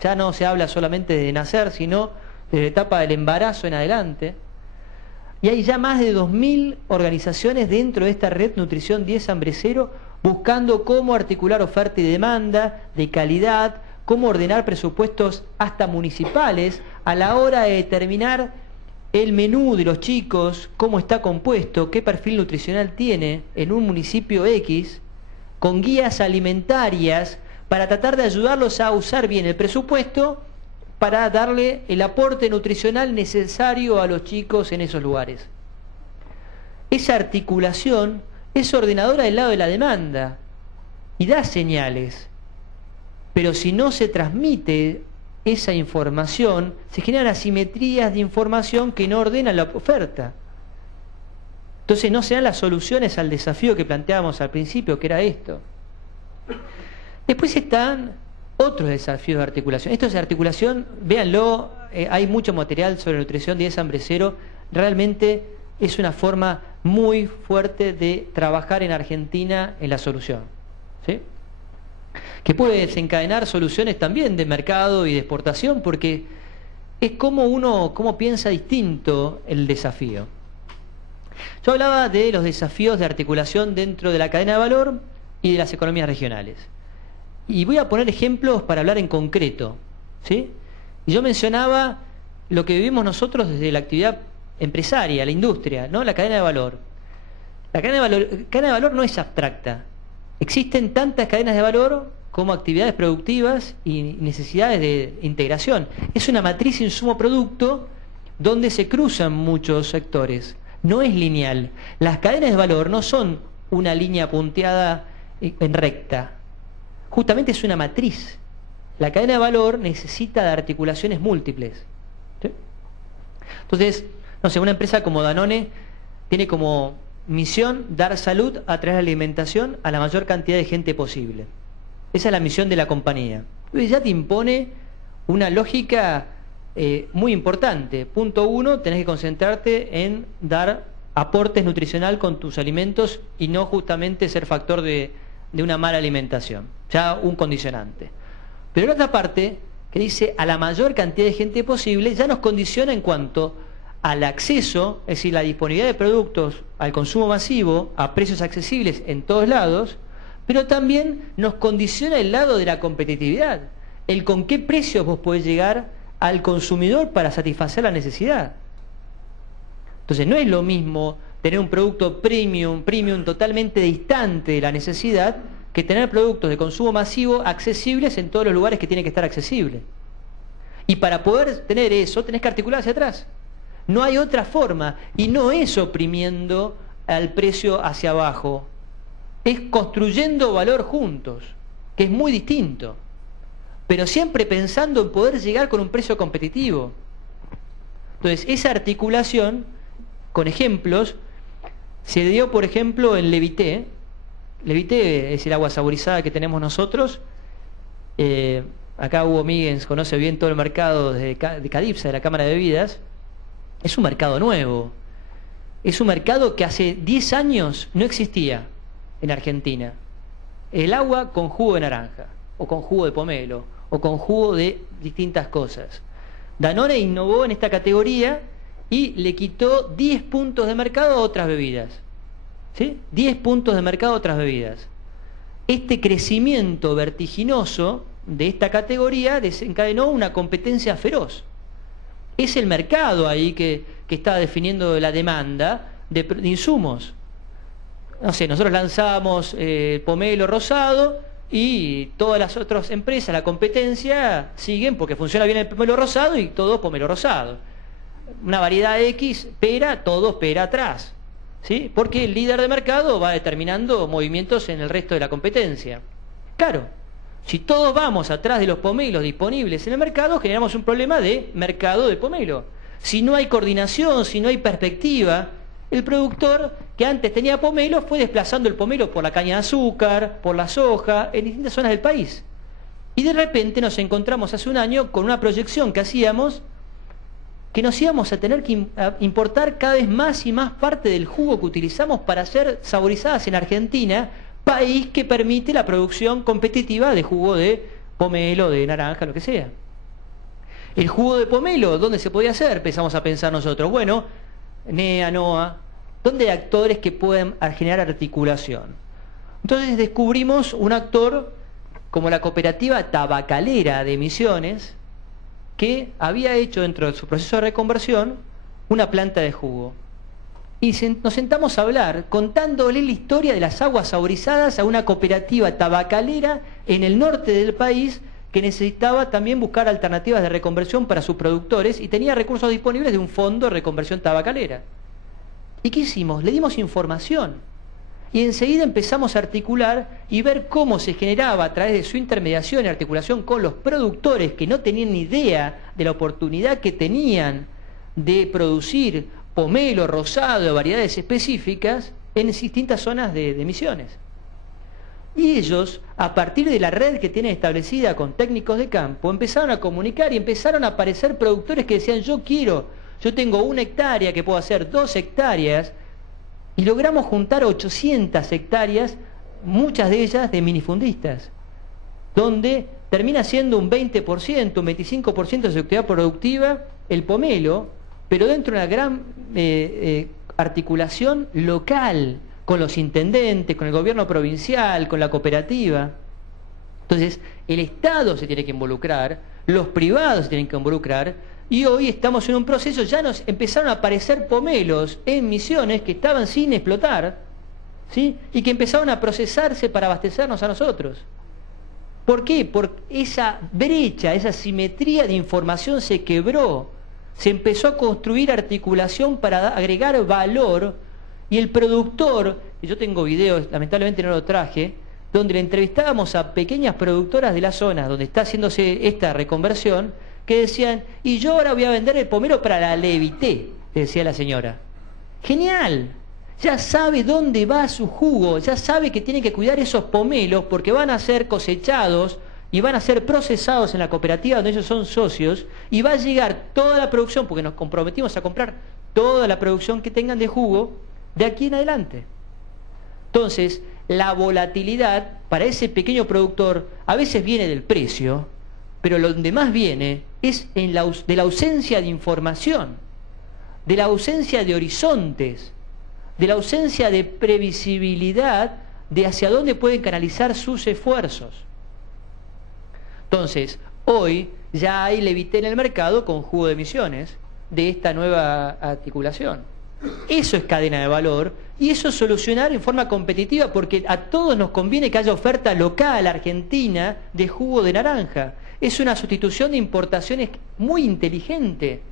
Ya no se habla solamente de nacer, sino de la etapa del embarazo en adelante. Y hay ya más de 2.000 organizaciones dentro de esta red Nutrición 10 Hambre Cero, buscando cómo articular oferta y demanda de calidad, cómo ordenar presupuestos hasta municipales a la hora de determinar el menú de los chicos, cómo está compuesto, qué perfil nutricional tiene en un municipio X, con guías alimentarias para tratar de ayudarlos a usar bien el presupuesto para darle el aporte nutricional necesario a los chicos en esos lugares. Esa articulación es ordenadora del lado de la demanda y da señales, pero si no se transmite esa información, se generan asimetrías de información que no ordenan la oferta. Entonces no se dan las soluciones al desafío que planteábamos al principio, que era esto. Después están otros desafíos de articulación. Esto es articulación, véanlo, hay mucho material sobre Nutrición 10 Hambre Cero. Realmente es una forma muy fuerte de trabajar en Argentina en la solución, ¿sí? Que puede desencadenar soluciones también de mercado y de exportación, porque es cómo piensa distinto el desafío. Yo hablaba de los desafíos de articulación dentro de la cadena de valor y de las economías regionales. Y voy a poner ejemplos para hablar en concreto, ¿sí? Y yo mencionaba lo que vivimos nosotros desde la actividad empresaria, la industria, ¿no? La cadena de valor. La cadena de valor no es abstracta. Existen tantas cadenas de valor como actividades productivas y necesidades de integración. Es una matriz insumo-producto donde se cruzan muchos sectores. No es lineal. Las cadenas de valor no son una línea punteada en recta. Justamente es una matriz. La cadena de valor necesita de articulaciones múltiples, ¿sí? Entonces, no sé, una empresa como Danone tiene como misión dar salud a través de la alimentación a la mayor cantidad de gente posible. Esa es la misión de la compañía. Entonces ya te impone una lógica muy importante. Punto 1, tenés que concentrarte en dar aportes nutricional con tus alimentos y no justamente ser factor de una mala alimentación. Ya un condicionante. Pero la otra parte, que dice a la mayor cantidad de gente posible, ya nos condiciona en cuanto al acceso, es decir, la disponibilidad de productos al consumo masivo, a precios accesibles en todos lados, pero también nos condiciona el lado de la competitividad, el con qué precios vos podés llegar al consumidor para satisfacer la necesidad. Entonces no es lo mismo tener un producto premium totalmente distante de la necesidad, que tener productos de consumo masivo accesibles en todos los lugares que tienen que estar accesibles. Y para poder tener eso, tenés que articular hacia atrás. No hay otra forma, y no es oprimiendo al precio hacia abajo, es construyendo valor juntos, que es muy distinto, pero siempre pensando en poder llegar con un precio competitivo. Entonces, esa articulación, con ejemplos, se dio, por ejemplo, en Levité. Levité es el agua saborizada que tenemos nosotros. Acá Hugo Míguez conoce bien todo el mercado de Cadipsa, de la Cámara de Bebidas. Es un mercado nuevo. Es un mercado que hace 10 años no existía en Argentina. El agua con jugo de naranja, o con jugo de pomelo, o con jugo de distintas cosas. Danone innovó en esta categoría y le quitó 10 puntos de mercado a otras bebidas. ¿Sí? 10 puntos de mercado a otras bebidas. Este crecimiento vertiginoso de esta categoría desencadenó una competencia feroz. Es el mercado ahí que está definiendo la demanda de insumos. No sé, nosotros lanzamos pomelo rosado y todas las otras empresas, la competencia, siguen porque funciona bien el pomelo rosado y todo pomelo rosado. Una variedad X, pera, todo pera atrás. ¿Sí? Porque el líder de mercado va determinando movimientos en el resto de la competencia. Claro, si todos vamos atrás de los pomelos disponibles en el mercado, generamos un problema de mercado de pomelo. Si no hay coordinación, si no hay perspectiva, el productor que antes tenía pomelo fue desplazando el pomelo por la caña de azúcar, por la soja, en distintas zonas del país. Y de repente nos encontramos hace un año con una proyección que hacíamos que nos íbamos a tener que importar cada vez más y más parte del jugo que utilizamos para ser saborizadas en Argentina, país que permite la producción competitiva de jugo de pomelo, de naranja, lo que sea. El jugo de pomelo, ¿dónde se podía hacer? Empezamos a pensar nosotros, bueno, NEA, NOA, ¿dónde hay actores que pueden generar articulación? Entonces descubrimos un actor como la cooperativa tabacalera de Misiones, que había hecho dentro de su proceso de reconversión una planta de jugo. Y nos sentamos a hablar, contándole la historia de las aguas saborizadas a una cooperativa tabacalera en el norte del país que necesitaba también buscar alternativas de reconversión para sus productores y tenía recursos disponibles de un fondo de reconversión tabacalera. ¿Y qué hicimos? Le dimos información. Y enseguida empezamos a articular y ver cómo se generaba a través de su intermediación y articulación con los productores que no tenían ni idea de la oportunidad que tenían de producir pomelo rosado de variedades específicas en distintas zonas de Misiones. Y ellos, a partir de la red que tienen establecida con técnicos de campo, empezaron a comunicar y empezaron a aparecer productores que decían, yo tengo 1 hectárea que puedo hacer 2 hectáreas, y logramos juntar 800 hectáreas, muchas de ellas de minifundistas, donde termina siendo un 20%, un 25% de su actividad productiva el pomelo, pero dentro de una gran articulación local, con los intendentes, con el gobierno provincial, con la cooperativa. Entonces, el Estado se tiene que involucrar, los privados se tienen que involucrar, y hoy estamos en un proceso, ya nos empezaron a aparecer pomelos en Misiones que estaban sin explotar, ¿sí? Y que empezaron a procesarse para abastecernos a nosotros. ¿Por qué? Porque esa brecha, esa simetría de información se quebró, se empezó a construir articulación para agregar valor, y el productor, y yo tengo videos, lamentablemente no lo traje, donde le entrevistábamos a pequeñas productoras de la zona donde está haciéndose esta reconversión, que decían, y yo ahora voy a vender el pomelo para la Levité, decía la señora. ¡Genial! Ya sabe dónde va su jugo, ya sabe que tiene que cuidar esos pomelos porque van a ser cosechados y van a ser procesados en la cooperativa donde ellos son socios, y va a llegar toda la producción, porque nos comprometimos a comprar toda la producción que tengan de jugo de aquí en adelante. Entonces, la volatilidad para ese pequeño productor a veces viene del precio, pero lo donde más viene es de la ausencia de información, de la ausencia de horizontes, de la ausencia de previsibilidad de hacia dónde pueden canalizar sus esfuerzos. Entonces, hoy ya hay levité en el mercado con jugo de emisiones de esta nueva articulación. Eso es cadena de valor y eso es solucionar en forma competitiva, porque a todos nos conviene que haya oferta local argentina de jugo de naranja. Es una sustitución de importaciones muy inteligente,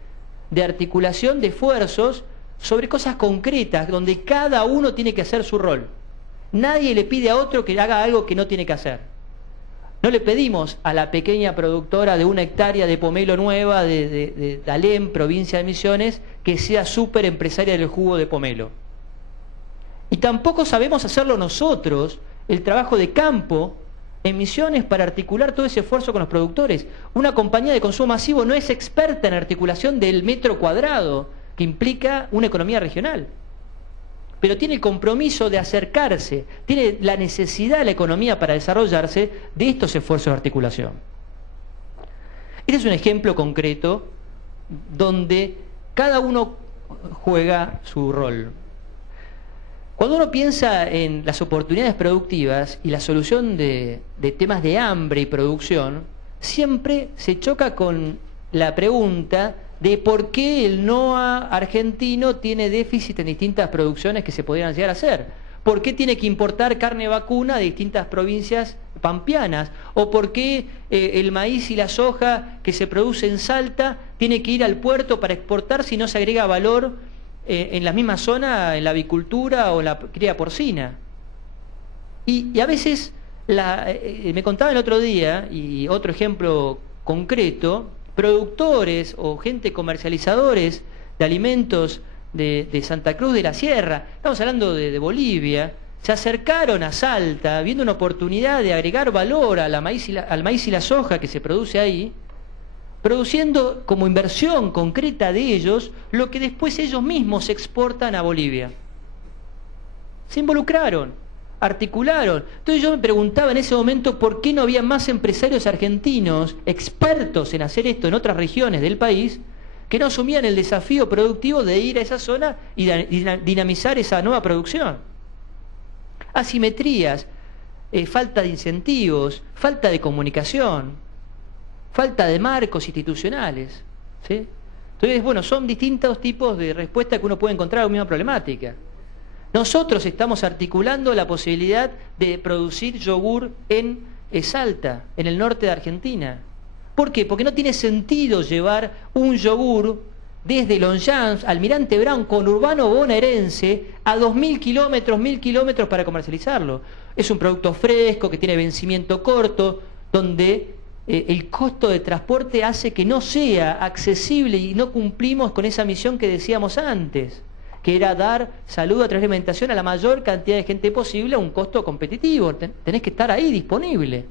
de articulación de esfuerzos sobre cosas concretas, donde cada uno tiene que hacer su rol. Nadie le pide a otro que haga algo que no tiene que hacer. No le pedimos a la pequeña productora de 1 hectárea de pomelo nueva de Dahlem, provincia de Misiones, que sea súper empresaria del jugo de pomelo. Y tampoco sabemos hacerlo nosotros, el trabajo de campo en Misiones para articular todo ese esfuerzo con los productores. Una compañía de consumo masivo no es experta en articulación del metro cuadrado, que implica una economía regional. Pero tiene el compromiso de acercarse, tiene la necesidad de la economía para desarrollarse de estos esfuerzos de articulación. Este es un ejemplo concreto donde cada uno juega su rol. Cuando uno piensa en las oportunidades productivas y la solución de temas de hambre y producción, siempre se choca con la pregunta de por qué el NOA argentino tiene déficit en distintas producciones que se podrían llegar a hacer. ¿Por qué tiene que importar carne vacuna de distintas provincias pampeanas? ¿O por qué el maíz y la soja que se produce en Salta tiene que ir al puerto para exportar si no se agrega valor en la misma zona, en la avicultura o en la cría porcina? Y a veces, me contaba el otro día, y otro ejemplo concreto, productores o gente comercializadores de alimentos de Santa Cruz de la Sierra, estamos hablando de Bolivia, se acercaron a Salta viendo una oportunidad de agregar valor al maíz y la soja que se produce ahí, produciendo como inversión concreta de ellos lo que después ellos mismos exportan a Bolivia. Se involucraron, articularon. Entonces yo me preguntaba en ese momento por qué no había más empresarios argentinos expertos en hacer esto en otras regiones del país que no asumían el desafío productivo de ir a esa zona y dinamizar esa nueva producción. Asimetrías, falta de incentivos, falta de comunicación, falta de marcos institucionales, ¿sí? Entonces, bueno, son distintos tipos de respuestas que uno puede encontrar a la misma problemática. Nosotros estamos articulando la posibilidad de producir yogur en Salta, en el norte de Argentina. ¿Por qué? Porque no tiene sentido llevar un yogur desde Longchamps, Almirante Brown, conurbano bonaerense, a 2.000 kilómetros, 1.000 kilómetros para comercializarlo. Es un producto fresco, que tiene vencimiento corto, donde el costo de transporte hace que no sea accesible y no cumplimos con esa misión que decíamos antes, que era dar salud a través de alimentación a la mayor cantidad de gente posible a un costo competitivo. Tenés que estar ahí disponible.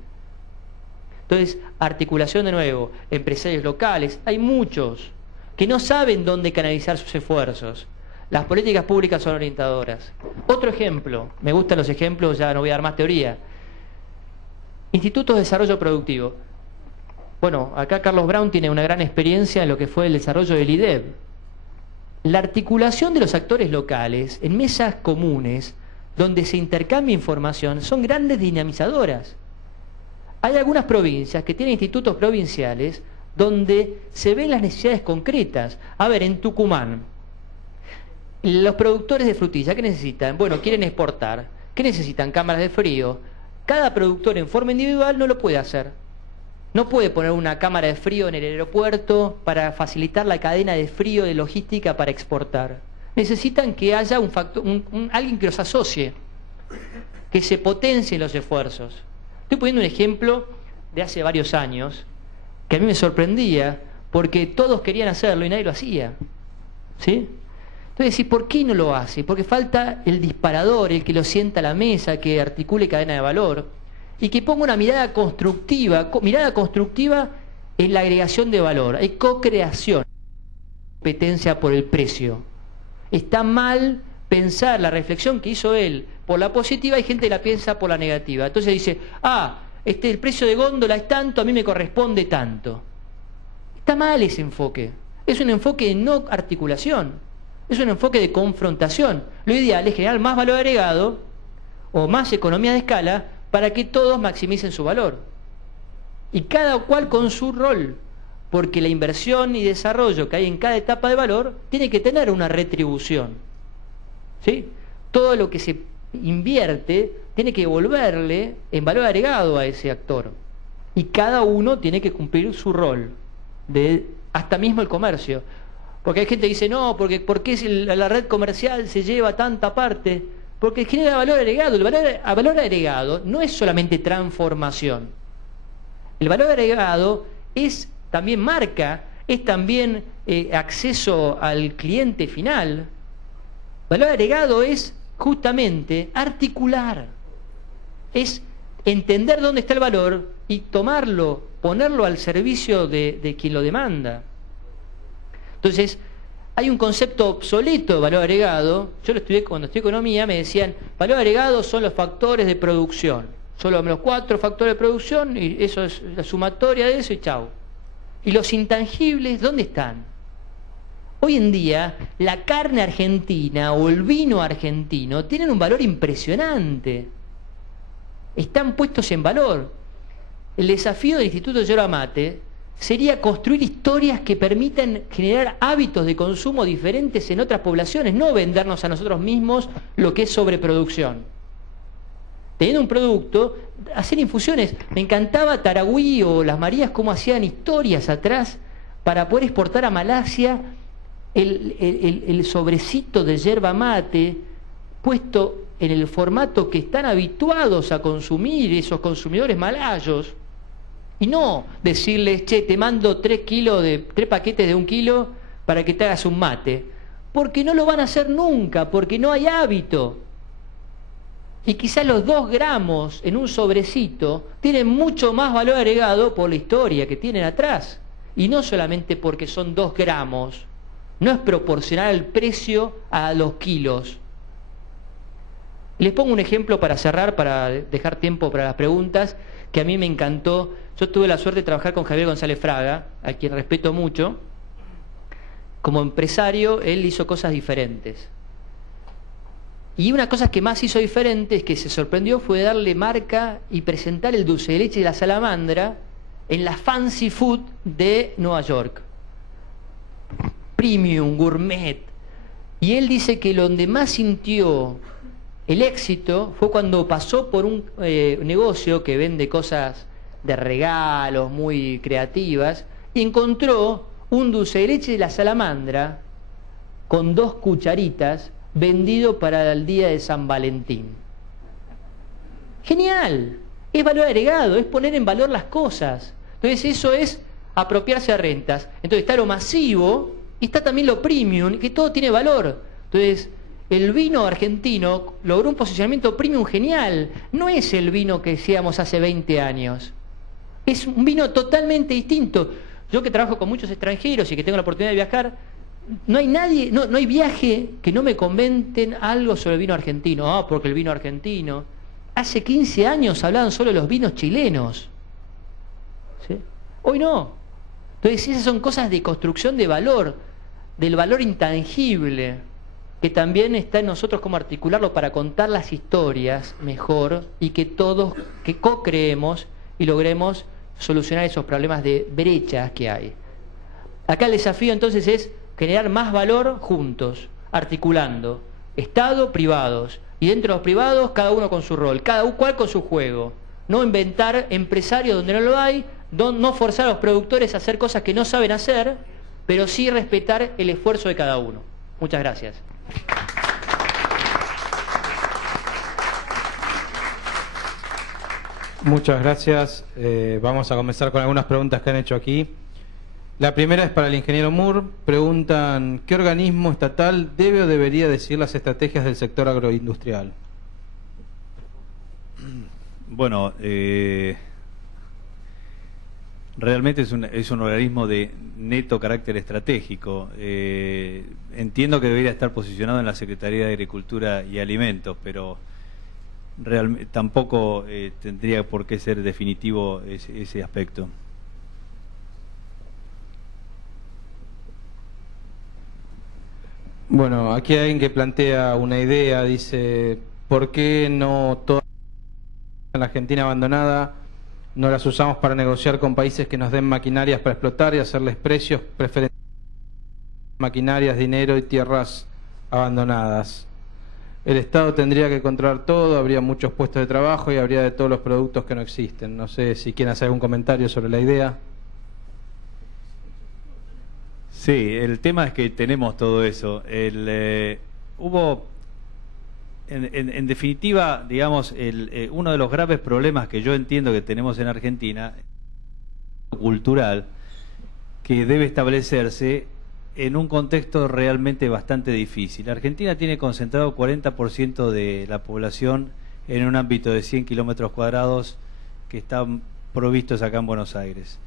Entonces, articulación de nuevo, empresarios locales, hay muchos que no saben dónde canalizar sus esfuerzos. Las políticas públicas son orientadoras. Otro ejemplo, me gustan los ejemplos, ya no voy a dar más teoría. Institutos de Desarrollo Productivo. Bueno, acá Carlos Brown tiene una gran experiencia en lo que fue el desarrollo del IDEB. La articulación de los actores locales en mesas comunes, donde se intercambia información, son grandes dinamizadoras. Hay algunas provincias que tienen institutos provinciales donde se ven las necesidades concretas. A ver, en Tucumán, los productores de frutilla, ¿qué necesitan? Bueno, quieren exportar. ¿Qué necesitan? Cámaras de frío. Cada productor en forma individual no lo puede hacer. No puede poner una cámara de frío en el aeropuerto para facilitar la cadena de frío de logística para exportar. Necesitan que haya alguien que los asocie, que se potencien los esfuerzos. Estoy poniendo un ejemplo de hace varios años que a mí me sorprendía porque todos querían hacerlo y nadie lo hacía, ¿sí? Entonces, ¿y por qué no lo hace? Porque falta el disparador, el que lo sienta a la mesa, que articule cadena de valor y que ponga una mirada constructiva. Mirada constructiva es la agregación de valor, hay co-creación, competencia por el precio. Está mal pensar la reflexión que hizo él por la positiva, hay gente que la piensa por la negativa. Entonces dice, el precio de góndola es tanto, a mí me corresponde tanto. Está mal ese enfoque. Es un enfoque de no articulación. Es un enfoque de confrontación. Lo ideal es generar más valor agregado o más economía de escala para que todos maximicen su valor. Y cada cual con su rol, porque la inversión y desarrollo que hay en cada etapa de valor tiene que tener una retribución. ¿Sí? Todo lo que se invierte tiene que devolverle en valor agregado a ese actor. Y cada uno tiene que cumplir su rol, hasta mismo el comercio. Porque hay gente que dice, no, porque ¿por qué la red comercial se lleva tanta parte? Porque genera valor agregado. El valor agregado no es solamente transformación. El valor agregado es también marca, es también acceso al cliente final. Valor agregado es justamente articular, es entender dónde está el valor y tomarlo, ponerlo al servicio de quien lo demanda. Entonces, hay un concepto obsoleto de valor agregado. Yo lo estudié cuando estudié economía, me decían, valor agregado son los factores de producción. Solo los 4 factores de producción y eso es la sumatoria de eso y chau. ¿Y los intangibles dónde están? Hoy en día, la carne argentina o el vino argentino tienen un valor impresionante. Están puestos en valor. El desafío del Instituto Yerba Mate sería construir historias que permitan generar hábitos de consumo diferentes en otras poblaciones, no vendernos a nosotros mismos lo que es sobreproducción. Teniendo un producto, hacer infusiones. Me encantaba Taragüí o Las Marías, cómo hacían historias atrás para poder exportar a Malasia el sobrecito de yerba mate puesto en el formato que están habituados a consumir esos consumidores malayos. Y no decirles, che, te mando 3 paquetes de 1 kilo para que te hagas un mate. Porque no lo van a hacer nunca, porque no hay hábito. Y quizás los 2 gramos en un sobrecito tienen mucho más valor agregado por la historia que tienen atrás. Y no solamente porque son 2 gramos. No es proporcional el precio a los kilos. Les pongo un ejemplo para cerrar, para dejar tiempo para las preguntas, que a mí me encantó. Yo tuve la suerte de trabajar con Javier González Fraga, a quien respeto mucho. Como empresario, él hizo cosas diferentes. Y una cosa que más hizo diferente, es que se sorprendió, fue darle marca y presentar el dulce de leche de la salamandra en la fancy food de Nueva York. Premium, gourmet. Y él dice que donde más sintió el éxito fue cuando pasó por un negocio que vende cosas de regalos muy creativas y encontró un dulce de leche de la salamandra con 2 cucharitas vendido para el día de San Valentín. Genial, es valor agregado, es poner en valor las cosas. Entonces eso es apropiarse a rentas. Entonces está lo masivo y está también lo premium, que todo tiene valor. Entonces el vino argentino logró un posicionamiento premium genial. No es el vino que decíamos hace 20 años. Es un vino totalmente distinto. Yo que trabajo con muchos extranjeros y que tengo la oportunidad de viajar, no hay nadie, no hay viaje que no me comenten algo sobre el vino argentino. Ah, porque el vino argentino. Hace 15 años hablaban solo de los vinos chilenos. ¿Sí? Hoy no. Entonces esas son cosas de construcción de valor, del valor intangible, que también está en nosotros cómo articularlo para contar las historias mejor y que todos, que co-creemos y logremos solucionar esos problemas de brechas que hay. Acá el desafío entonces es generar más valor juntos, articulando Estado, privados, y dentro de los privados cada uno con su rol, cada cual con su juego. No inventar empresarios donde no lo hay, no forzar a los productores a hacer cosas que no saben hacer, pero sí respetar el esfuerzo de cada uno. Muchas gracias. Muchas gracias. Vamos a comenzar con algunas preguntas que han hecho aquí. La primera es para el ingeniero Moore. Preguntan, ¿qué organismo estatal debe o debería decidir las estrategias del sector agroindustrial? Bueno, realmente es un organismo de neto carácter estratégico. Entiendo que debería estar posicionado en la Secretaría de Agricultura y Alimentos, pero realmente tampoco tendría por qué ser definitivo ese aspecto. Bueno, aquí hay alguien que plantea una idea, dice, ¿por qué no toda la Argentina abandonada no las usamos para negociar con países que nos den maquinarias para explotar y hacerles precios preferentes? Maquinarias, dinero y tierras abandonadas. El Estado tendría que controlar todo, habría muchos puestos de trabajo y habría de todos los productos que no existen. No sé si quieren hacer algún comentario sobre la idea. Sí, el tema es que tenemos todo eso. Hubo, en definitiva, digamos, uno de los graves problemas que yo entiendo que tenemos en Argentina, cultural, que debe establecerse en un contexto realmente bastante difícil. Argentina tiene concentrado 40% de la población en un ámbito de 100 kilómetros cuadrados que están provistos acá en Buenos Aires.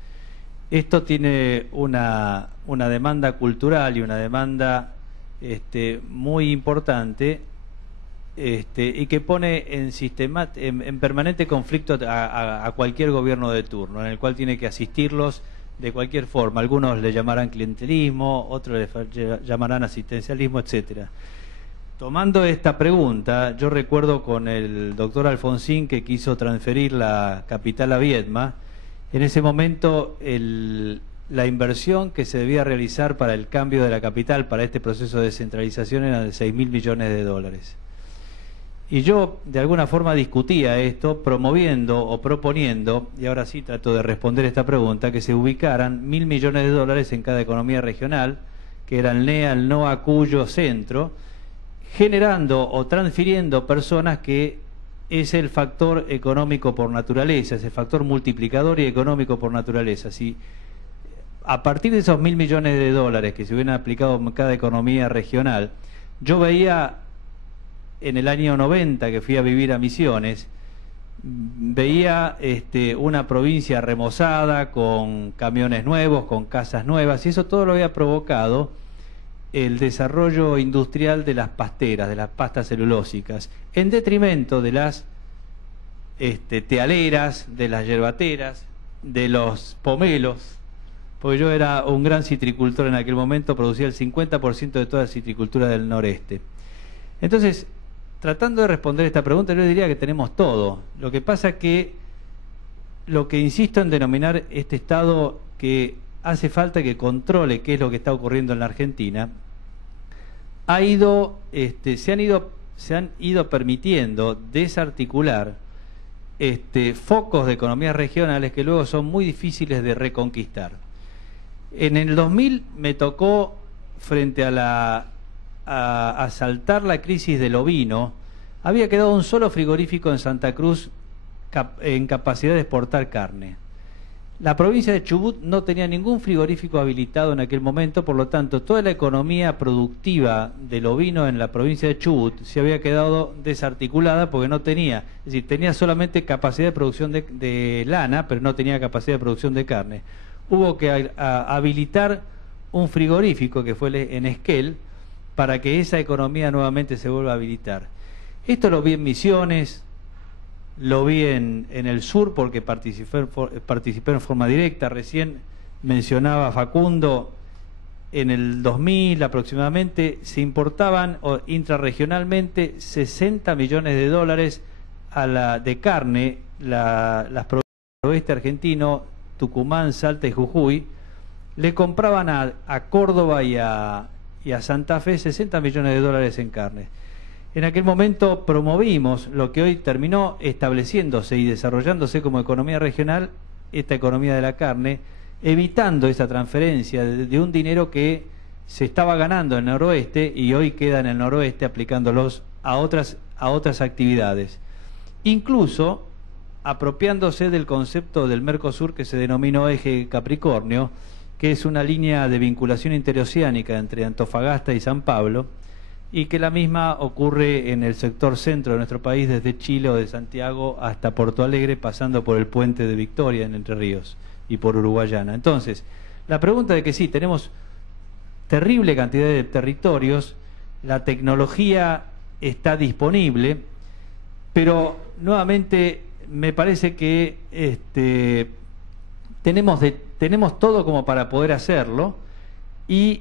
Esto tiene una demanda cultural y una demanda muy importante y que pone en permanente conflicto a cualquier gobierno de turno, en el cual tiene que asistirlos de cualquier forma. Algunos le llamarán clientelismo, otros le llamarán asistencialismo, etcétera. Tomando esta pregunta, yo recuerdo con el doctor Alfonsín que quiso transferir la capital a Viedma. En ese momento la inversión que se debía realizar para el cambio de la capital, para este proceso de descentralización, era de 6.000 millones de dólares. Y yo de alguna forma discutía esto, promoviendo o proponiendo, y ahora sí trato de responder esta pregunta, que se ubicaran 1.000 millones de dólares en cada economía regional, que eran NEA, el NOA, Cuyo, Centro, generando o transfiriendo personas que es el factor económico por naturaleza, es el factor multiplicador y económico por naturaleza. Si a partir de esos 1.000 millones de dólares que se hubieran aplicado en cada economía regional, yo veía en el año 90 que fui a vivir a Misiones, veía una provincia remozada, con camiones nuevos, con casas nuevas, y eso todo lo había provocado el desarrollo industrial de las pasteras, de las pastas celulósicas, en detrimento de las tealeras, de las yerbateras, de los pomelos, porque yo era un gran citricultor en aquel momento, producía el 50% de toda la citricultura del noreste. Entonces, tratando de responder esta pregunta, yo diría que tenemos todo. Lo que pasa es que lo que insisto en denominar este Estado que hace falta que controle qué es lo que está ocurriendo en la Argentina, se han ido permitiendo desarticular focos de economías regionales que luego son muy difíciles de reconquistar. En el 2000 me tocó, frente a saltar la crisis del ovino, había quedado un solo frigorífico en Santa Cruz en capacidad de exportar carne. La provincia de Chubut no tenía ningún frigorífico habilitado en aquel momento, por lo tanto toda la economía productiva del ovino en la provincia de Chubut se había quedado desarticulada porque no tenía, es decir, tenía solamente capacidad de producción de lana, pero no tenía capacidad de producción de carne. Hubo que habilitar un frigorífico que fue en Esquel para que esa economía nuevamente se vuelva a habilitar. Esto lo vi en Misiones, lo vi en el sur porque participé en forma directa. Recién mencionaba Facundo, en el 2000 aproximadamente se importaban intrarregionalmente 60 millones de dólares de carne, las provincias del oeste argentino, Tucumán, Salta y Jujuy, le compraban a Córdoba y a Santa Fe 60 millones de dólares en carne. En aquel momento promovimos lo que hoy terminó estableciéndose y desarrollándose como economía regional, esta economía de la carne, evitando esa transferencia de un dinero que se estaba ganando en el noroeste y hoy queda en el noroeste aplicándolos a otras actividades. Incluso apropiándose del concepto del Mercosur que se denominó Eje Capricornio, que es una línea de vinculación interoceánica entre Antofagasta y San Pablo, y que la misma ocurre en el sector centro de nuestro país, desde Chile o de Santiago hasta Porto Alegre, pasando por el puente de Victoria en Entre Ríos y por Uruguayana. Entonces, la pregunta de que sí, tenemos terrible cantidad de territorios, la tecnología está disponible, pero nuevamente me parece que tenemos todo como para poder hacerlo, y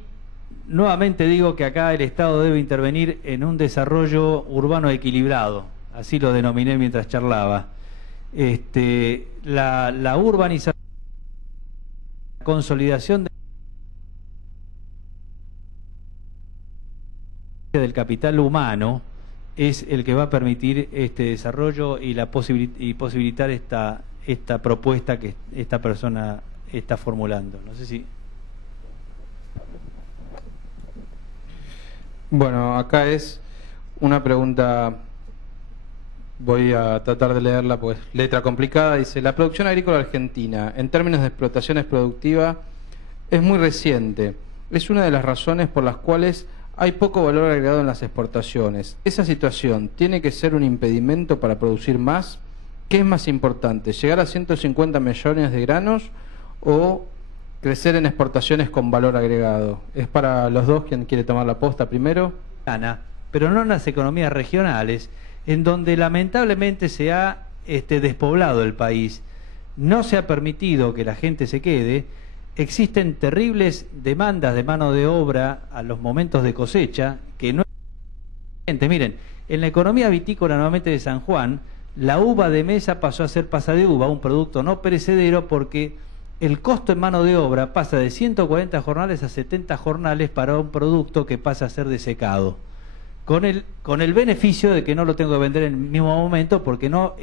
nuevamente digo que acá el Estado debe intervenir en un desarrollo urbano equilibrado, así lo denominé mientras charlaba. La urbanización, la consolidación del capital humano es el que va a permitir este desarrollo y posibilitar esta propuesta que esta persona está formulando. No sé si... Bueno, acá es una pregunta, voy a tratar de leerla, pues letra complicada. Dice: la producción agrícola argentina, en términos de explotaciones productivas, es muy reciente. Es una de las razones por las cuales hay poco valor agregado en las exportaciones. ¿Esa situación tiene que ser un impedimento para producir más? ¿Qué es más importante, llegar a 150 millones de granos o crecer en exportaciones con valor agregado? Es para los dos. ¿Quién quiere tomar la posta primero? Pero no en las economías regionales, en donde lamentablemente se ha despoblado el país, no se ha permitido que la gente se quede, existen terribles demandas de mano de obra a los momentos de cosecha, que no... Miren, en la economía vitícola nuevamente de San Juan, la uva de mesa pasó a ser pasa de uva, un producto no perecedero, porque el costo en mano de obra pasa de 140 jornales a 70 jornales para un producto que pasa a ser desecado. Con el beneficio de que no lo tengo que vender en el mismo momento, porque no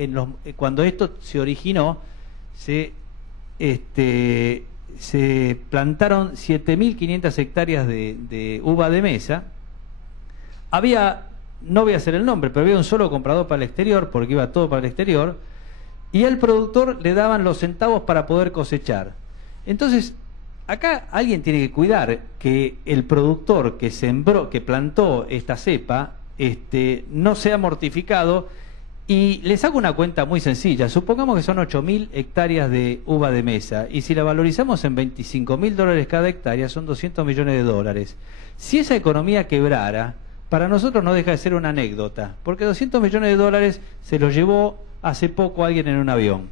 cuando esto se originó, se plantaron 7.500 hectáreas de uva de mesa. Había, no voy a hacer el nombre, pero había un solo comprador para el exterior, porque iba todo para el exterior, y al productor le daban los centavos para poder cosechar. Entonces, acá alguien tiene que cuidar que el productor que sembró, que plantó esta cepa, no sea mortificado. Y les hago una cuenta muy sencilla. Supongamos que son 8.000 hectáreas de uva de mesa, y si la valorizamos en $25.000 cada hectárea, son 200 millones de dólares. Si esa economía quebrara, para nosotros no deja de ser una anécdota, porque 200 millones de dólares se los llevó hace poco alguien en un avión.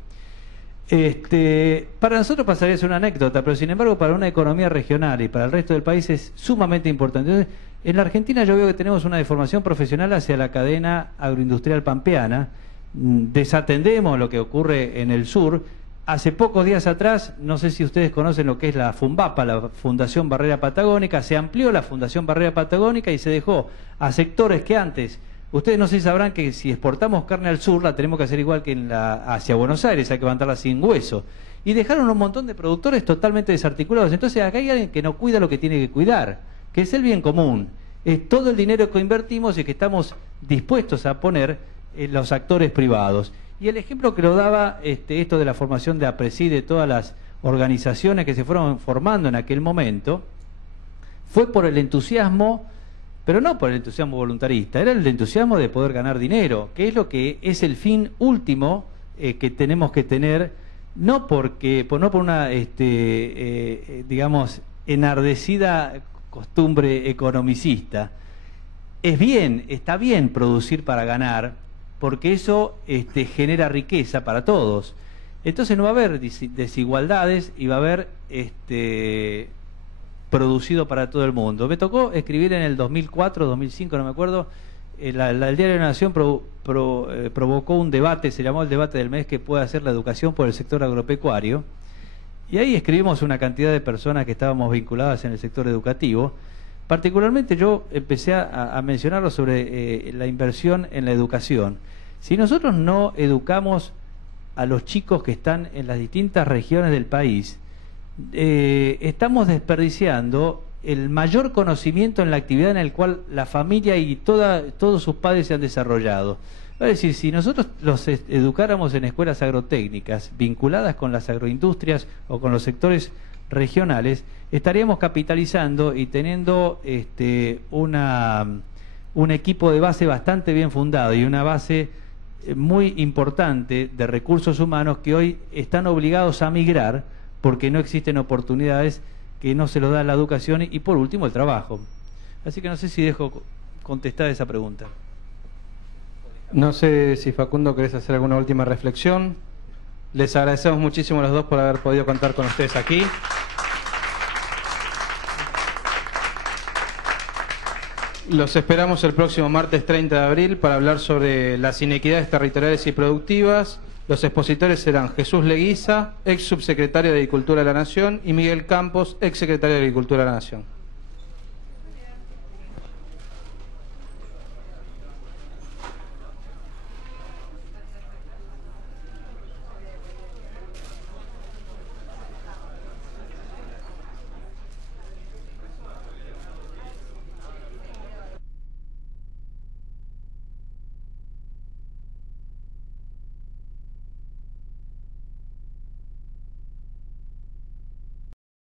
Para nosotros pasaría a ser una anécdota, pero sin embargo para una economía regional y para el resto del país es sumamente importante. Entonces, en la Argentina yo veo que tenemos una deformación profesional hacia la cadena agroindustrial pampeana. Desatendemos lo que ocurre en el sur. Hace pocos días atrás, no sé si ustedes conocen lo que es la FUNBAPA, la Fundación Barrera Patagónica, se amplió la Fundación Barrera Patagónica y se dejó a sectores que antes... Ustedes no sé si sabrán que si exportamos carne al sur la tenemos que hacer igual que hacia Buenos Aires, hay que levantarla sin hueso. Y dejaron un montón de productores totalmente desarticulados. Entonces acá hay alguien que no cuida lo que tiene que cuidar, que es el bien común. Es todo el dinero que invertimos y que estamos dispuestos a poner en los actores privados. Y el ejemplo que lo daba esto de la formación de APRESID, de todas las organizaciones que se fueron formando en aquel momento, fue por el entusiasmo, pero no por el entusiasmo voluntarista, era el entusiasmo de poder ganar dinero, que es lo que es el fin último que tenemos que tener, no por una, digamos, enardecida costumbre economicista. Está bien producir para ganar, porque eso genera riqueza para todos. Entonces no va a haber desigualdades y va a haber producido para todo el mundo. Me tocó escribir en el 2004, 2005, no me acuerdo, el Diario de la Nación provocó un debate, se llamó el debate del mes, que puede hacer la educación por el sector agropecuario, y ahí escribimos una cantidad de personas que estábamos vinculadas en el sector educativo. Particularmente yo empecé a mencionarlo sobre la inversión en la educación. Si nosotros no educamos a los chicos que están en las distintas regiones del país, estamos desperdiciando el mayor conocimiento en la actividad en la cual la familia y todos sus padres se han desarrollado. Es decir, si nosotros los educáramos en escuelas agrotécnicas vinculadas con las agroindustrias o con los sectores regionales, estaríamos capitalizando y teniendo un equipo de base bastante bien fundado y una base muy importante de recursos humanos que hoy están obligados a migrar porque no existen oportunidades, que no se los da la educación y por último el trabajo. Así que no sé si dejo contestar esa pregunta. No sé si Facundo querés hacer alguna última reflexión. Les agradecemos muchísimo a los dos por haber podido contar con ustedes aquí. Los esperamos el próximo martes 30 de abril para hablar sobre las inequidades territoriales y productivas. Los expositores serán Jesús Leguiza, ex subsecretario de Agricultura de la Nación, y Miguel Campos, ex secretario de Agricultura de la Nación.